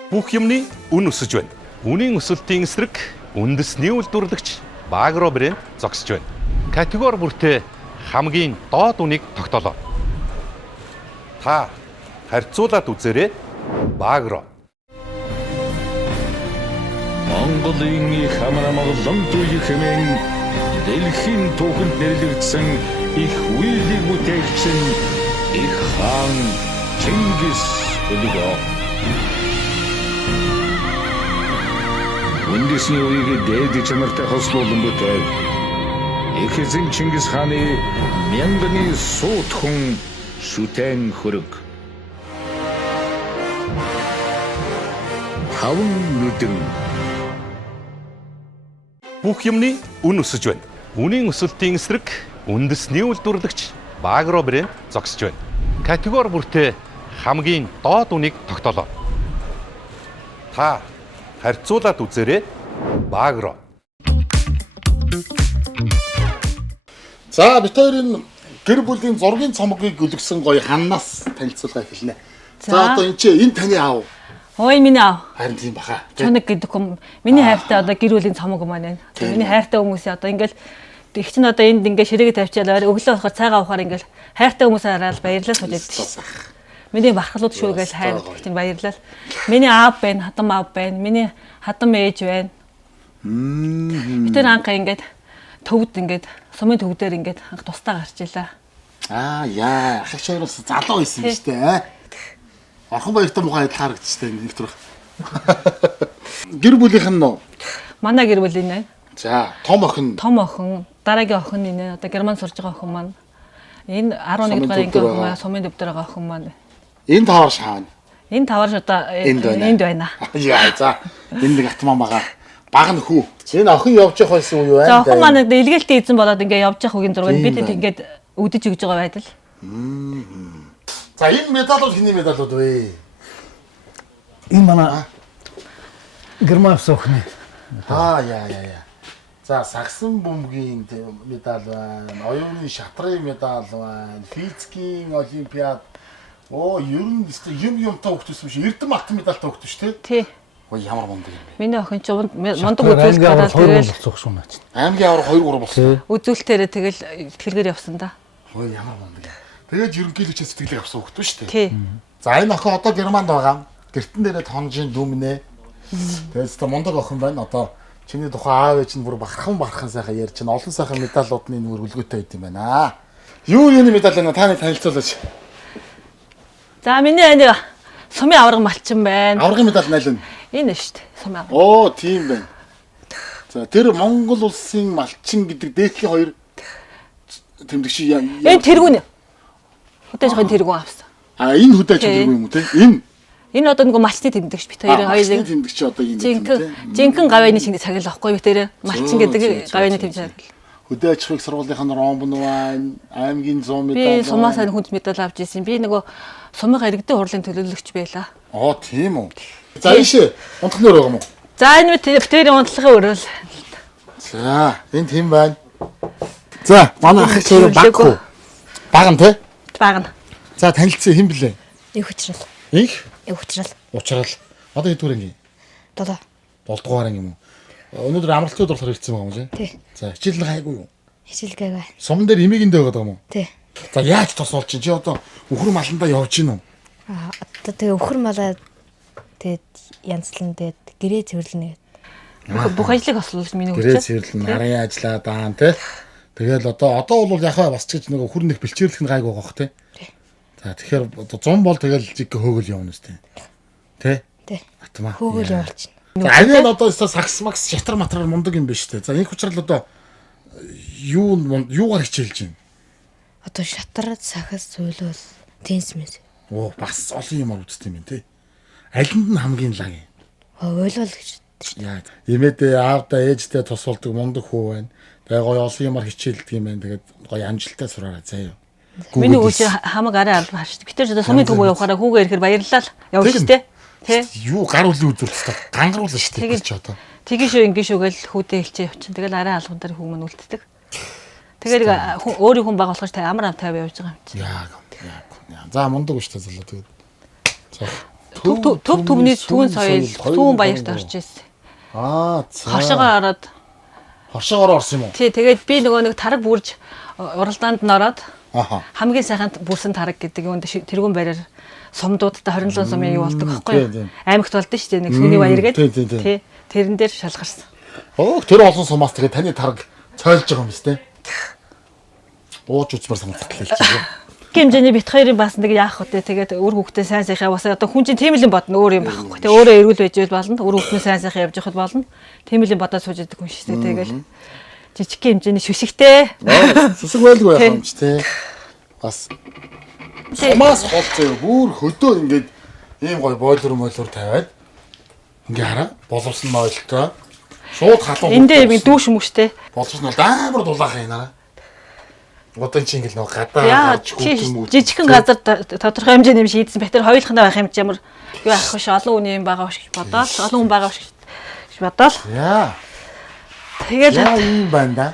Бүх юмны үн өсөж байна. Үнийн өсөлтийн эсрэг үндэсний үйлдвэрлэгч Багроо брэнд зогсож байна. Категори бүртээ хамгийн доод үнийг тогтоолоо. Та харьцуулаад үзээрэй. Багроо. Монголын их хамаалаглан туй хэмээн дэлхийн түүхэнд нэрлэгдсэн их үеийн бүтээгч нь их хаан Чингис өлгөө. Үндэсний үеийг дээд чанартай хослуулан бүтээл их эзэн Чингис хааны мянганы суутхан шүтэн хөрөг. Таван нүдэн бүх юмны үн өсөж байна. Үнийн өсөлтийн эсрэг үндэсний үйлдвэрлэгч Багроо брэнд зогсож байна. Категори бүртээ хамгийн доод үнийг тогтоолоо. Та харьцуулаад үзээрэй. Багроо. За бид хоёрын гэр бүлийн зургийн цомгийг гүлгсэн гоё ханнаас танилцуулга хэлнэ. За одоо энэ таны аав. Ой миний аав. Харин тийм баха. Чоног гэдэг юм. Миний хайртай одоо гэр бүлийн цомог маань байна. Миний хайртай хүмүүсээ одоо ингээл их чинь одоо энд ингээ ширээгээ тавьчаал өглөө болохоор цайгаа уухаар ингээл хайртай хүмүүсээ хараад баярлалаа сууж байдаг шүү. Миний бархлууд шүүгээл хайр чинь баярлалаа. Миний аав байна, хатам аав байна. Миний хатам ээж байна. Тэр анхаа ингээд төвд ингээд сумын төв дээр ингээд анх тустаа гарч илаа. Яа, ах чойроос залуу байсан юм шүү дээ. Орхон баяртай мухаа адил харагдчихтэй нэг төрх. Гэр бүлийнх нь нөө. Манай гэр бүлийн байна. За, том охин. Том охин, дараагийн охин энэ одоо герман сурж байгаа охин маань. Энэ 11 дугаар анги охин маань, сумын төв дээр байгаа охин маань. Энэ тавар шаана. Энэ тавар одоо энд байна. Яа, за. Энэ нэг атман байгаа. Баг нь хүү. Энэ охин явж явах байсан уу юу вэ? За, охин маань илгээлтийн эзэн болоод ингээ явж явах үгийн зураг бид ингээд үдэж өгж байгаа байдал. За энэ медалууд хэний медалууд вэ? Энэ манай герман охины. Яа. За сагсан бөмбөгийн медаль байна. Оюуны шатрын медаль байна. Физикийн олимпиад. Ер нь юмтай хөгтөс биш. Эрдэм алтан медальтай хөгтөс шүү дээ. Тий. Ямар мундаг юм бэ? Миний охин ч мундаг үзүүлэлт гараад тэгэл аймгийн авар 2 3 болсон. Үзүүлэлтээр тэгэл ихтгэлгээр явсан да. Ямар мундаг юм. Тэгээд ерөнхийлөгч сэтгэлийг авсан хөгтөө шүү дээ. Тий. За энэ охин одоо Германд байгаа. Гэртэн дээрээ тонжийн дүмнэ. Тэгээд та мундаг охин байна. Одоо чиний тухай аав ээж нь бүр бахархан сайхан ярьж чинь олон сайхан медалуудны нүр хөлгөөтэй байт юм байна. Юуны медаль байна? Та нэг танилцуулаач. За миний энэ сумын аварга малчин байна. Аваргын медаль найлна. Энэ шүү дээ. Сумын аварга. Тийм байна. За тэр Монгол улсын малчин гэдэг дээдлийн хоёр тэмдэгч Энэ тэргүүн. Хөдөөжийн тэргүүн авсан. Энэ хөдөөж тэргүүн юм уу те? Энэ одоо нэг малчны тэмдэгч бит хоёрын хоёрын тэмдэгч одоо юм жинхэнэ гавьяаны шинэ цагил авахгүй бит тэр малчин гэдэг гавьяаны тэмдэгч. Хөдөө аж ахуйн сургуулийн ромбон байна, аймгийн 100 медаль. Би сумаасаа хүнд медаль авч ирсэн. Би нөгөө сумын иргэдийн хурлын төлөөлөгч байлаа. Тийм үү. За ийшээ унтах нөр байгаа юм уу? За энэ тэр унтлагын өрөөл. За энэ тийм байна. За манай ах чинь баггүй. Баг нь те? Баг нь. За танилцсан хэн блэ? Их хүчрэл. Их? Их хүчрэл. Учрал. Одоо хэдүгээр анги? 7. 7 дугаар анги юм уу? Өнөөдөр амралтууд болохоор ирсэн байгаа юм тий? Тий. За хичээл гайгүй юу? Хичээл гайгүй. Суман дээр имигэндээ байгаа юм уу? Тий. За яаж тосолч чи одоо өхөр маландаа явж гин үү? Одоо тэгээ өхөр малаа тэгээд янзлан тэгээд гэрээ цэвэрлэнэ. Бүх ажлыг ослуулж миний гэрээ цэвэрлэн нарын ажиллаа даан тий? Тэгэл одоо бол яхаа бас ч гэж нэг өхөр нэг бэлчээрлэх нь гайгүй гоох тий? За тэгэхээр 100 бол тэгэл жиг хөөгөл явна үстэй. Тий? Тий. Атмаа. Хөөгөл явуулчихна. За аниад одоо сакс макс шатар матраар мундаг юм биш үү? За энэ хүчрэл одоо юугаар хичээлж байна? Одоо шатар сахас зүйлүүл тенс мэс. Оо бас олон юм үзт юм тий. Алинд нь хамгийн лаг юм. Ойлвол гэж. Яа. Имэдээ аавда ээжтэй тус болдог мундаг хүү байна. Тэгээ гоё олон юмар хичээлдэг юм байна. Тэгээд гоё амжилттай сураарай заяа. Миний үгүй хамаг арай албаа шүү дээ. Бид тэр сумын төвөө явахаараа хүүгээ ирэхээр баярлалаа явж штэ. Тэ? Юу гар үлэн үзүүлчихсэн. Гангаруулна штэ гэж одоо. Тэгин шүү ингэ шүү гэл хүүдээ хэлчээ явчихна. Тэгэл арай алган дээр хүмүүс үлддэг. Тэгээд өөрийн хүн баг болохоос амар ам 50 явж байгаа юм чи. Яа. За мундаг шүү дээ залуу тэгээд. Төв төвний түүн соёл, түүн баярт орж ирсэн. Хашаагаар ороод. Хашаагаар орсон юм уу? Тий, тэгээд би нөгөө нэг тараг бүрж уралдаанд нь ороод хамгийн сайхан бүрсэн тараг гэдэг юунд тэргүүн бариар сумдуудтай 27 сумын юу болдог байхгүй юу? Аймагт болдог шүү дээ. Нэг сүний баяр гэдэг. Тий. Тэрэн дээр шалгарсан. Тэр олон сумаас тэгээд таны тараг цойлж байгаа юм биш үү? Ууж үзмэр санагдтал хэлчихээ. Хэмжээний бит хоёрын бас нэг яах вэ? Тэгээд өөр хүүхдээ сайн сайхан яваасаа одоо хүн чинь тийм л юм бодно өөр юм байхгүй. Тэгээд өөрөө эргүүл байж болно. Өөр хүүхдээ сайн сайхан явж явахд болно. Тийм л юм бодоод сууж идэг хүн шүү дээ. Тэгэл жижиг хэмжээний шүшигтэй. Сүсэг байлгүй яах юм ч тий. Бас сумаас холцоо бүр хөдөө ингээд ийм гоё бойлор тавиад ингээ хараа боловсон нойлтой. Шууд халуун. Эндээ юм дүүш мөштэй. Боловсон бол амар дулаахан юм аа. Одоо чи ингээл нэг гадаа гарч хүйтэм үү. Жижигхэн газар тодорхой хэмжээний юм шийдсэн. Бэтэр хоёулахнаа байх юм чи ямар юу ах биш олон үний юм байгаа биш гэж бодоод олон хүн байгаа биш гэж бодоод. Яа. Тэгээд юм байна да.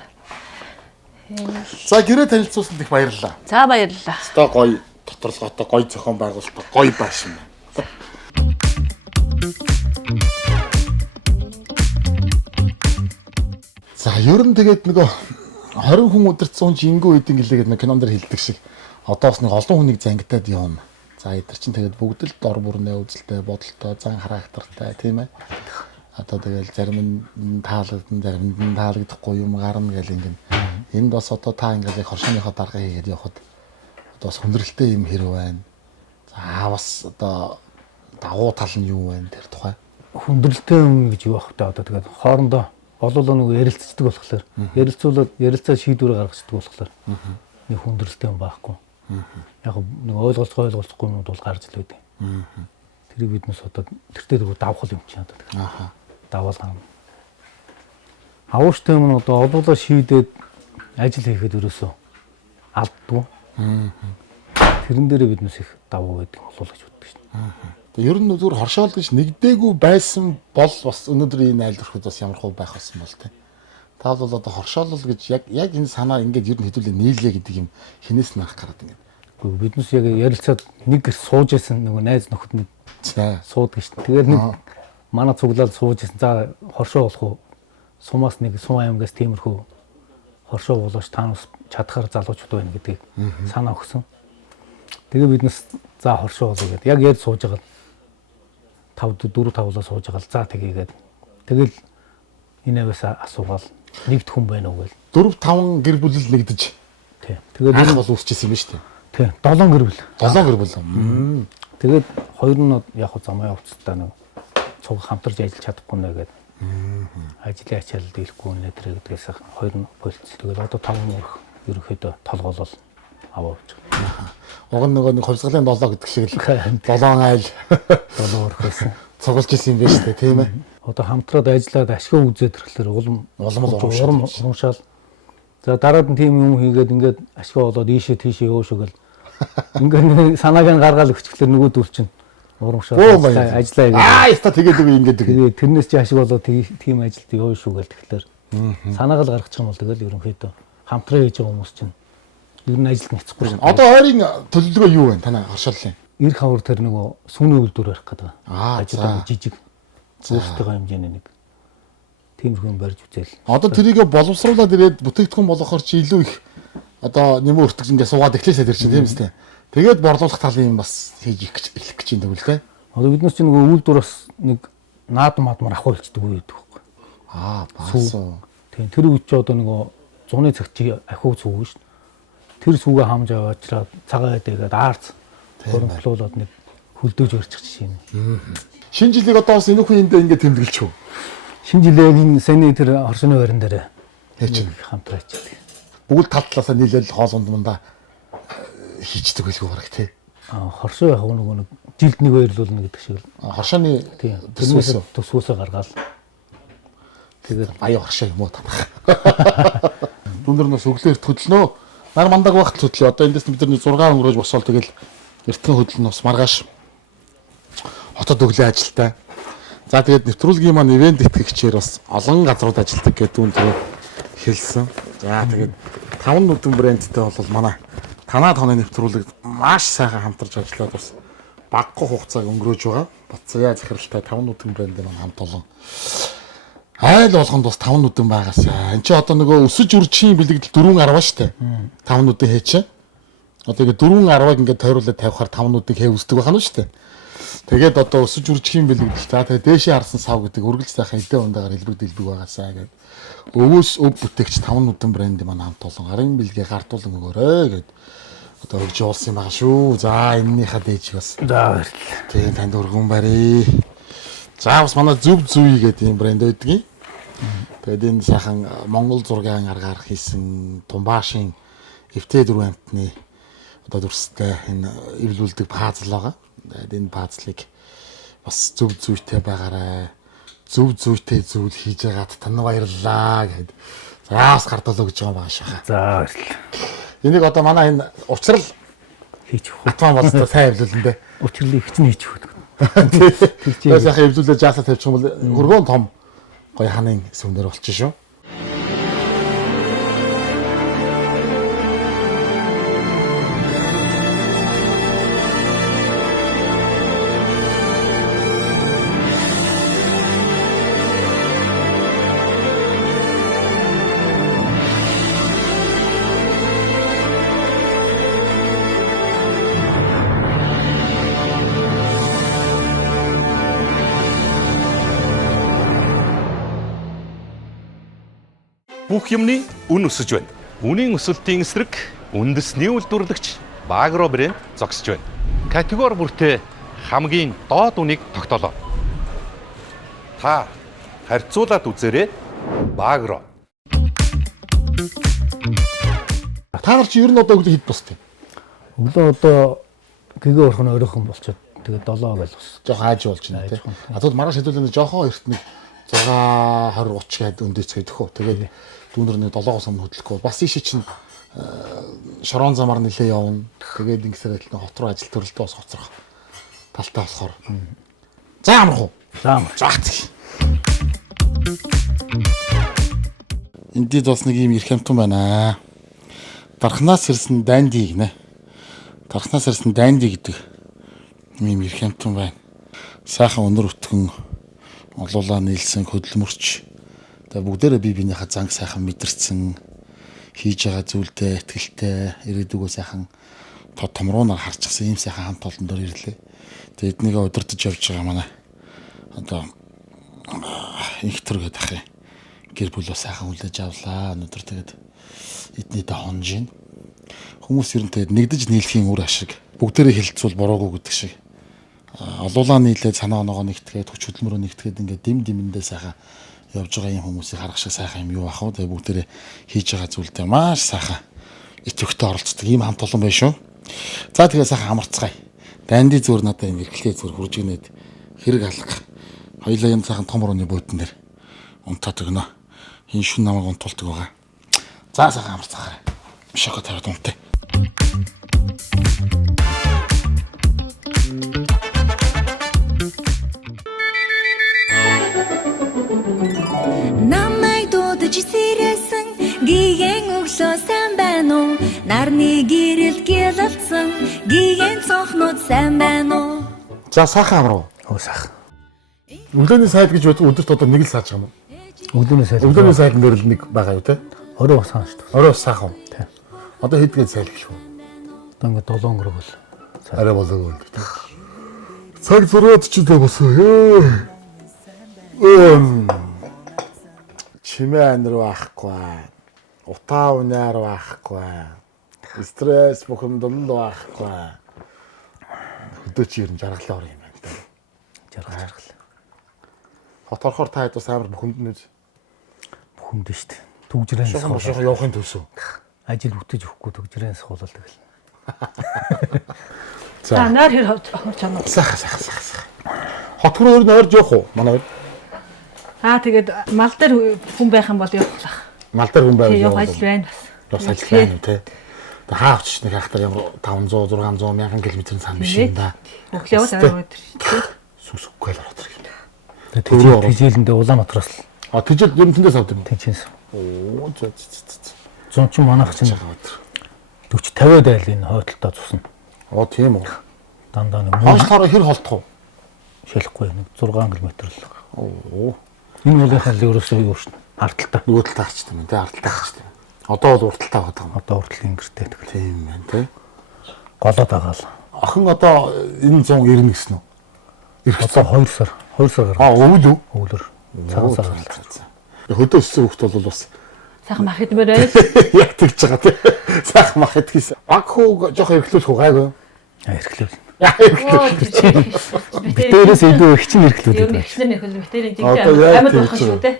За гэрээ танилцуулсанд их баярлалаа. За баярлалаа. Одоо гоё доторлоготой гоё зохион байгуулалт гоё байшин. За ер нь тэгээд нөгөө 20 хүн өдөрцөн жингүү эдин гэлээгээд нэг кинон дээр хэлдэг шиг одоо бас нэг олон хүнийг зангидаад явна. За эдгээр чинь тэгээд бүгд л дор бүрнээ үзэлтэй, бодолтой, зан характертай тийм ээ. Одоо тэгэл зарим нь таалагдсан, зарим нь таалагдахгүй юм гарна гэл ингэн. Энд бас одоо та ингээд хоршооныхоо дарга хийгээд явхад одоо бас хүндрэлтэй юм хэрэг байна. За бас одоо давуу тал нь юу байна тэр тухай. Хүндрэлтэй юм гэж юу ах та одоо тэгээд хоорондоо олоолоо нөгөө ярилцдаг болохоор ярилцаа шийдвэр гаргацдаг болохоор нэг хүндрэлтэй юм байхгүй. Яг нэг ойлголцохгүй юмуд бол гарч л байдаг. Тэрийг биднес одоо тэртээ дөрөв давхал юм чи одоо тэгээд. Даваал гам. Авууштай юм одоо олоолоо шийдээд ажил хийхэд өрөөсөө алддгүй. Тэрэн дээрээ биднес их давуу байдаг болов гэж боддог шин. Тэгээ ер нь зүгээр хоршоол гэж нэгдээгүй байсан бол бас өнөөдөр энэ айлдвархад бас ямар хөө байх болсон бол тээ. Та бол одоо хоршоолол гэж яг энэ санаа ингээд ер нь хэдүүлээ нийлээ гэдэг юм хинээс нарах гараад ингээд. Гэхдээ биднес яг ярилцаад нэг сууж исэн нөгөө найз нөхөд нэг суудаг шин. Тэгээд нэг манай цуглаад сууж исэн. За хоршоо болох уу? Сумаас нэг сум аймагаас тиймэрхүү хоршоо болооч таанаас чадхаар залуучууд байна гэдгийг санаа өгсөн. Тэгээ биднес за хоршоо болоо гэдэг. Яг яаж сууж байгаа 4-5-лоо сууж байгаа. За тэгээгээд тэгэл энэ аваас асуугаал нэгд хүн байна уу гэл 4-5 гэр бүл нэгдэж. Тий. Тэгээд энэ бол үүсчихсэн юм шүү дээ. Тий. 7 гэр бүл. 7 гэр бүл. Тэгээд хоёр нь яг замаа явцтай нэг цуг хамтарч ажиллаж чадахгүй нэ гэдэг Ажлын ачаалал дийлэхгүй нэтэр гэдгээс 2 нь болцсон. Тэгээд одоо 5 мөрөх ерөнхийдөө толгоолол аваад байгаа. Уг нь нөгөө нэг хувьсгалын 7 гэдэг шиг л 7 айл 7 мөрөх байсан. цуглаж исэн юм байна шүү дээ, тийм ээ. Одоо хамтраад ажиллаад ашиг үзээд ирэхлээр улам урамшаал. За дараад нь тийм юм хийгээд ингээд ашиг болоод ийшээ тийшээ өөшөөгөл ингээд санааг нь гаргаал өчгөлөр нөгөө дүр чинь урамшаал ажиллаа гэдэг. Яста тэгээд үгүй ингээд тэгээд тэрнээс чи ашиг болоод тийм ажилд явна шүү гэл тэгэхээр санаагаа л гаргачих юм бол тэгэл ерөнхийдөө хамтраа хийж байгаа хүмүүс чинь ер нь ажилд няцхгүй шин. Одоо ойрын төлөвлөгөө юу вэ танаа харшааллын? Ирэх хавар тэр нөгөө сүүний үйлдвэр барих гэдэг. Ажил жижиг өөрсдөө хэмжээний нэг тиймэрхүү юм барьж үзээл. Одоо тэрийг боловсруулаад ирээд бүтээгдэхүүн болгохоор чи илүү их одоо нэмээ өртөж ингээд суугаад эхлэсэй тэр чинь тийм үстэй. Тэгээд борлуулах талын юм бас хийж эхлэх гэж юм даа те. Одоо бид нар чинь нөгөө үйлдвэр бас нэг наадмаар авах болчдөг байдаг байхгүй. Баасуу. Тийм тэр үед чи одоо нөгөө зуны цагт чи ахиу цүүг шүү дээ. Тэр сүгээ хамж аваачраад цагаа дэгээд аарц хөрөнгөлүүлээд нэг хөлдөөж өрчих жишээ юм. Шинэ жилийг одоо бас энэхүү юм дээр ингээд тэмдэглэв. Шинэ жилийн саяны тэр хорсны байран дээр хамтраа хийдэг. Бүгд тал талаасаа нийлээл хоолунд мандаа хийчдэг байлгүй бараг тий. Хорсоо яг нөгөө нэг жилд нэг баярлуулна гэдэг шиг л. Хоршооны төсвөөсөө гаргаад тэгээд баяа хоршоо юм уу та. Дүндэр нас өглөөр хөдлөнөө. Нар мандаг багт хөдлөө. Одоо эндээс бид нар 6 өнгөрөөж босвол тэгэл эртхэн хөдлөн ус маргааш хотод өглөө ажилтаа. За тэгээд нэвтрүүлгийн маань ивент итгэгчээр бас олон газрууд ажилладаг гэдэг үн тэр хэлсэн. За тэгээд 5 нүдэн брэндтэй бол манай танаа тооны нэвтрүүлэг маш сайхан хамтарч ажиллаад бас баггүй хугацааг өнгөрөөж байгаа. Бацгаа захиралтай 5 нүдэн брэнд маань хамт олон айл болгонд бас 5 нүдэн байгаасаа. Энд чи одоо нөгөө өсөж үржихийн бэлэгдэл 4-10 штэ. 5 нүдэн хийчээ. Одоо ингээд 4-10-ыг ингээд тойруулаад тавихаар 5 нүдийг хээ үсдэг байна штэ. Тэгээд одоо өсөж үржихийн бэлэгдэл. За тэгээд дээшээ харсан сав гэдэг үргэлж сайхан эдэн ундагаар хэлбэг дэлбэг байгаасаа гэдэг. Өвөөс өв бүтээгч 5 нүдэн брэнд маань хамт олон гарын бэлгээ гартуулан өгөөрэй гэдэг. Одоо өгж явуулсан юм байгаа шүү. За энэнийхээ дээж бас. За баярлалаа. Тийм танд өргөн барья. За бас манай зөв зүй гэдэг юм брэнд байдгийг. Тэгээд энэ сайхан Монгол зургийн аргаар хийсэн Тумбаашийн FT4 амтны одоо дүрстэй энэ эвлүүлдэг пазл байгаа. Тэгээд энэ пазлыг бас зөв зүйтэй байгаарай. Зөв зүйтэй зүйл хийж байгаад тань баярлалаа гэд. За бас гардуулаа гэж байгаа юм шаха. За баярлалаа. Энийг одоо манай энэ учрал хийж өгөх. Атван болстой сайн эвлүүлэн дээ. Учрлыг хичнээн хийж өгөх. Тэр сайхан эвлүүлээ жаасаа тавьчих юм бол хөргөөн том гоё ханын сүмнэр болчих шүү. Бүх юмны үн өсөж байна. Үнийн өсөлтийн эсрэг үндэсний үйлдвэрлэгч Багро брэнд зогсож байна. Категори бүртээ хамгийн доод үнийг тогтоолоо. Та харьцуулаад үзээрэй. Багро. Та нар чи ер нь одоо өглөө хэд бостой? Өглөө одоо гэгээ орох нь ойрхон болчиход тэгээд 7 гэж бас. Жохон ааж болж байна тий. А тэгвэл маргааш хэдүүлээ жохон эрт нэг 6:20 30 гээд өндөөцгээд өгөө. Тэгээд дүүнэр нэг 7-оос өмнө хөдлөхгүй. Бас ийшээ чинь шорон замаар нэлээ явна. Тэгээд ингэсээр л хот руу ажил төрөлтөө бас хоцрох талтай болохоор. За амарх уу? За амарх. Заац. Эндид бас нэг юм ирэх юмтан байна. Дархнаас ирсэн данди гинэ. Дархнаас ирсэн данди гэдэг юм ирэх юмтан байна. Сайхан өнөр өтгөн олуулаа нийлсэн хөдөлмөрч. Тэгээ бүгдээрээ бие биенийхээ занг сайхан мэдэрсэн, хийж байгаа зүйлдээ итгэлтэй, ирээдүгөө сайхан томруунаар харчихсан ийм сайхан хамт олон дор ирлээ. Тэгээ эднийг удирдах явж байгаа манай одоо инхтэр гэдэг ах юм. Гэр бүлөө сайхан хүлээж авлаа. Өнөөдөр тэгээд эднийдээ хонж ийн. Хүмүүс ер нь тэгээд нэгдэж нийлхийн үр ашиг бүгдээрээ хилцүүл буруугүй гэдэг шиг олуулаа нийлээд санаа оноогоо нэгтгээд хүч хөдөлмөрөө нэгтгээд ингээд димэндээ сайхан явж байгаа юм хүмүүсийг харах шиг сайхан юм юу ах вэ? Тэгээ бүгдээрээ хийж байгаа зүйлдээ маш сайхан идэвхтэй оролцдог ийм хамт олон байна шүү. За тэгээ сайхан амарцгаая. Данди зүгээр надад энэ эрхлээ зүгээр хурж игнээд хэрэг алга. Хоёлаа юм сайхан том орны буудан дээр унтаад өгнө. Энэ шүн намайг унтуулдаг байгаа. За сайхан амарцгаая. Шоколад тавиад унтъя. Намайг дуудаж сэрээсэн гиген өглөө сайн байна уу? Нарны гэрэл гялалцсан гиген цонхнууд сайн байна уу? За сайхан амруу. Оо сайхан. Өглөөний сайд гэж өдөрт одоо нэг л сааж байгаа юм уу? Өглөөний сайд дээр л нэг байгаа юу те? Орой бас хаана шүү дээ. Орой бас сайхан. Тийм. Одоо хэдгээд сайлгч вэ? Одоо ингээд 7 өнгөрөг бол. Арай болоогүй л дээ. Цаг 6-д ч дээ босоо. Чимээ анир байхгүй. Утаа унаар байхгүй. Стресс бухимдал байхгүй. Хөдөө чи ер нь жаргалаа орох юм байна да. Жаргал. Хот орохоор та хэд бас амар бухимдна үү? Бухимдна шүү дээ. Түгжрээс шахах явахын төсөө. Ажил бүтэж өгөхгүй түгжрээс хуулаад тэгэл. За наар хэр хавч чанаа. Сайхан. Хот руу ер нь ойрж явах уу? Манай тэгээд мал дээр хүн байх юм бол явах. Мал дээр хүн байвал явах ажил байна бас. Бас ажил байна тий. Тэгээд хаач нэг хахтар ямар 500 600 мянган км цаана биш юм да. Өглөө яваад ороод тий. Сүсггүй л ороод ирэх юм. Тэгээд тэжээлэндээ Улаанбаатараас л. Тэжээл ер нь тэндээс авдаг юм. Тэжээс. Оо зөө. Зон ч манайх чинь 40-50 дайл энэ хойдолтой цусна. Оо тийм үү. Дандаа нэг хонцлороо хэр холтох уу? Шилэхгүй нэг 6 км л. Оо. Энэ уулынхаа л ерөөсөө юу шин ардталтай. Нөгөө талд харчдаг юм тий ардталтай харчдаг. Одоо бол урталтай байгаа юм. Одоо уртал ингэртэй тэгэл. Тийм байна тий. Голоод байгаа л. Охин одоо энэ 190 гэсэн үү? Одоо 2 сар гарсан. Өвөл үү? Өвлөр. Цагаан сар гарсан. Хөдөө өссөн хөлт бол бас сайхан мах идмээр байл. Яг тэгж байгаа тий. Сайхан мах идгээс. Аг хөө жоох эргэлүүлэх үү гайгүй. Эргэлүүл. Эргэлүүл. Битээрээс илүү их чинь эргэлүүд. Юу ихснэр нөхөл битээрийн жинхэнэ амьд болох шүү дээ.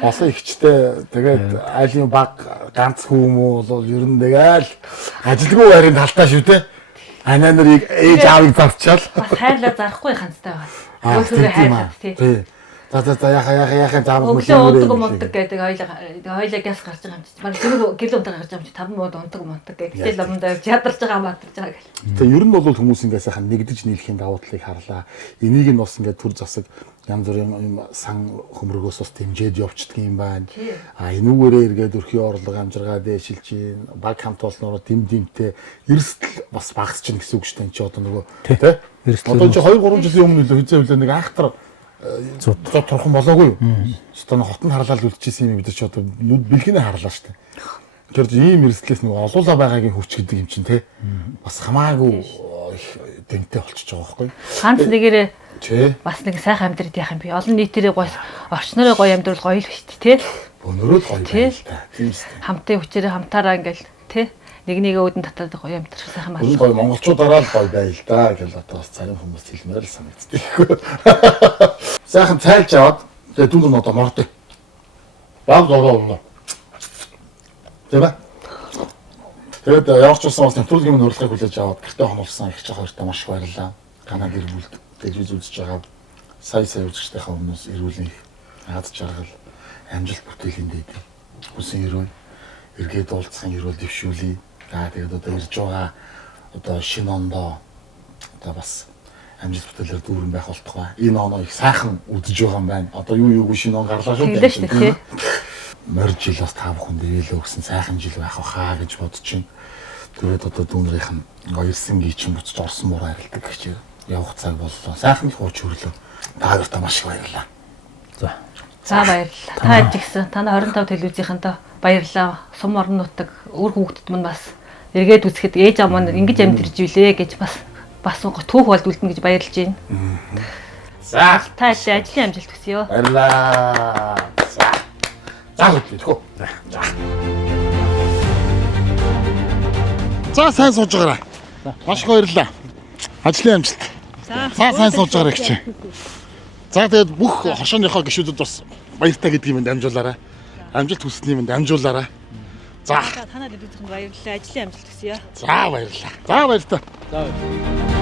Олон ихчтэй тэгээд айлын баг ганц хүмүүс бол ер нь тэгэл ажилгүй байрын талтаа шүү дээ. Анаа нарыг ээж аавыг зарчаал. Бас хайрлаа зарахгүй ханцтай байгаа. Өөрөөр хайрлаа тий. За яхаа заавал өглөө унтаг мунтаг гэдэг хоёлаа гяс гарч байгаа юм чи. Баг зэрэг гэрэл унтаг гарч байгаа юм чи 5 мууд унтаг мунтаг гэдэг ламдаа ядарч байгаа мадарч байгаа гэл. Тэгээ ер нь бол хүмүүс ингээ сайхан нэгдэж нийлэхийн давуу талыг харлаа. Энийг нь бас ингээ төр засаг янз бүрийн юм сан хөмрөгөөс бас дэмжиж явчихдаг юм байна. Энүүгээрээ эргээд өрхийн орлого амжиргаа дээшилж чинь баг хамт олсноор дэмдэмтэй эрсдэл бас багасч чинь гэсэн үг шүү дээ. Чи одоо нөгөө тий? Одоо чи 2-3 жилийн өмнө л хизээ нэг ахтар зот турхан болоогүй юу? Стон хотод харлаад үлдчихсэн юм бид ч одоо нүд бэлхэнэ харлаа штэ. Тэгэхээр ийм эрсдлээс нэг олуулаа байгаагийн хүч гэдэг юм чинь те бас хамаагүй дэнтэй болчихж байгаа байхгүй. Ганц нэгээрээ бас нэг сайхан амьдрал яах юм бэ? Олон нийтээрээ гоё орчнороо гоё амьдрал гоё л штэ те. Өнөрөө гоё байна та. Тийм штэ. Хамтын хүчээрээ хамтаараа ингээл те нэгээ өөдөн татаад гоё амьдрах сайхан байна. Гоё монголчуудаараа л гоё байл да гэж одоо бас царийн хүмүүс хэлмээр л санагддаг. Сайхан цайлж аваад тэгээ дүн одоо мордё. Баг дороо. Тэвэ. Тэгээд явж байсан бас нэвтрүүлгийн минь урилгыг хүлээж аваад гэртээ хонолсон их ч хоёртой маш баярлалаа. Ганаа гэр бүл гэж үзэж байгаа. Сая үзэгчтэйхээ өмнөөс эрүүлэн хаад жаргал амжилт бүтээлийн дээд. Хүсэн эрүүл эргээд уулзсан эрүүл дэвшүүлээ. Тэгээд одоо ирж байгаа одоо шинэ ондоо одоо бас амжилт бүтээлээр дүүрэн байх болтугай. Энэ оноо их сайхан үдэж байгаа юм байна. Одоо юу шинэ он гарлаа шүү дээ. Морь жил бас та бүхэнд ээлөө өгсөн сайхан жил байх хаа гэж бодож байна. Тэгээд одоо дүүнрийнх нь гоёрсын гийчин буцаж орсон муур харилдаг гэж явах цаг боллоо. Сайхан их хууч өрлөө. Та хоёртаа маш их баярлалаа. За баярлалаа. Та ажигсан. Танай 25 телевизийнхэнтэй баярлалаа. Сум орон нутаг өөр хүүхдэд мань бас эргээд үзэхэд ээж аав маань ингэж амьдэрж билээ гэж бас түүх болд үлдэнэ гэж баярлж байна. За та ажлын амжилт хүсье. Баярлалаа. За хөтлөхгүй. За сайн сууж байгаарай. Маш их баярлалаа. Ажлын амжилт. сайн суулж байгаа гэх чи. За тэгээд бүх хоршооныхоо гишүүдэд бас баяртай гэдгийг минь дамжуулаарай. Амжилт хүсний минь дамжуулаарай. За. Танад үзэхэд баярлалаа. Ажлын амжилт хүсье. За баярлалаа. За баяртай. За.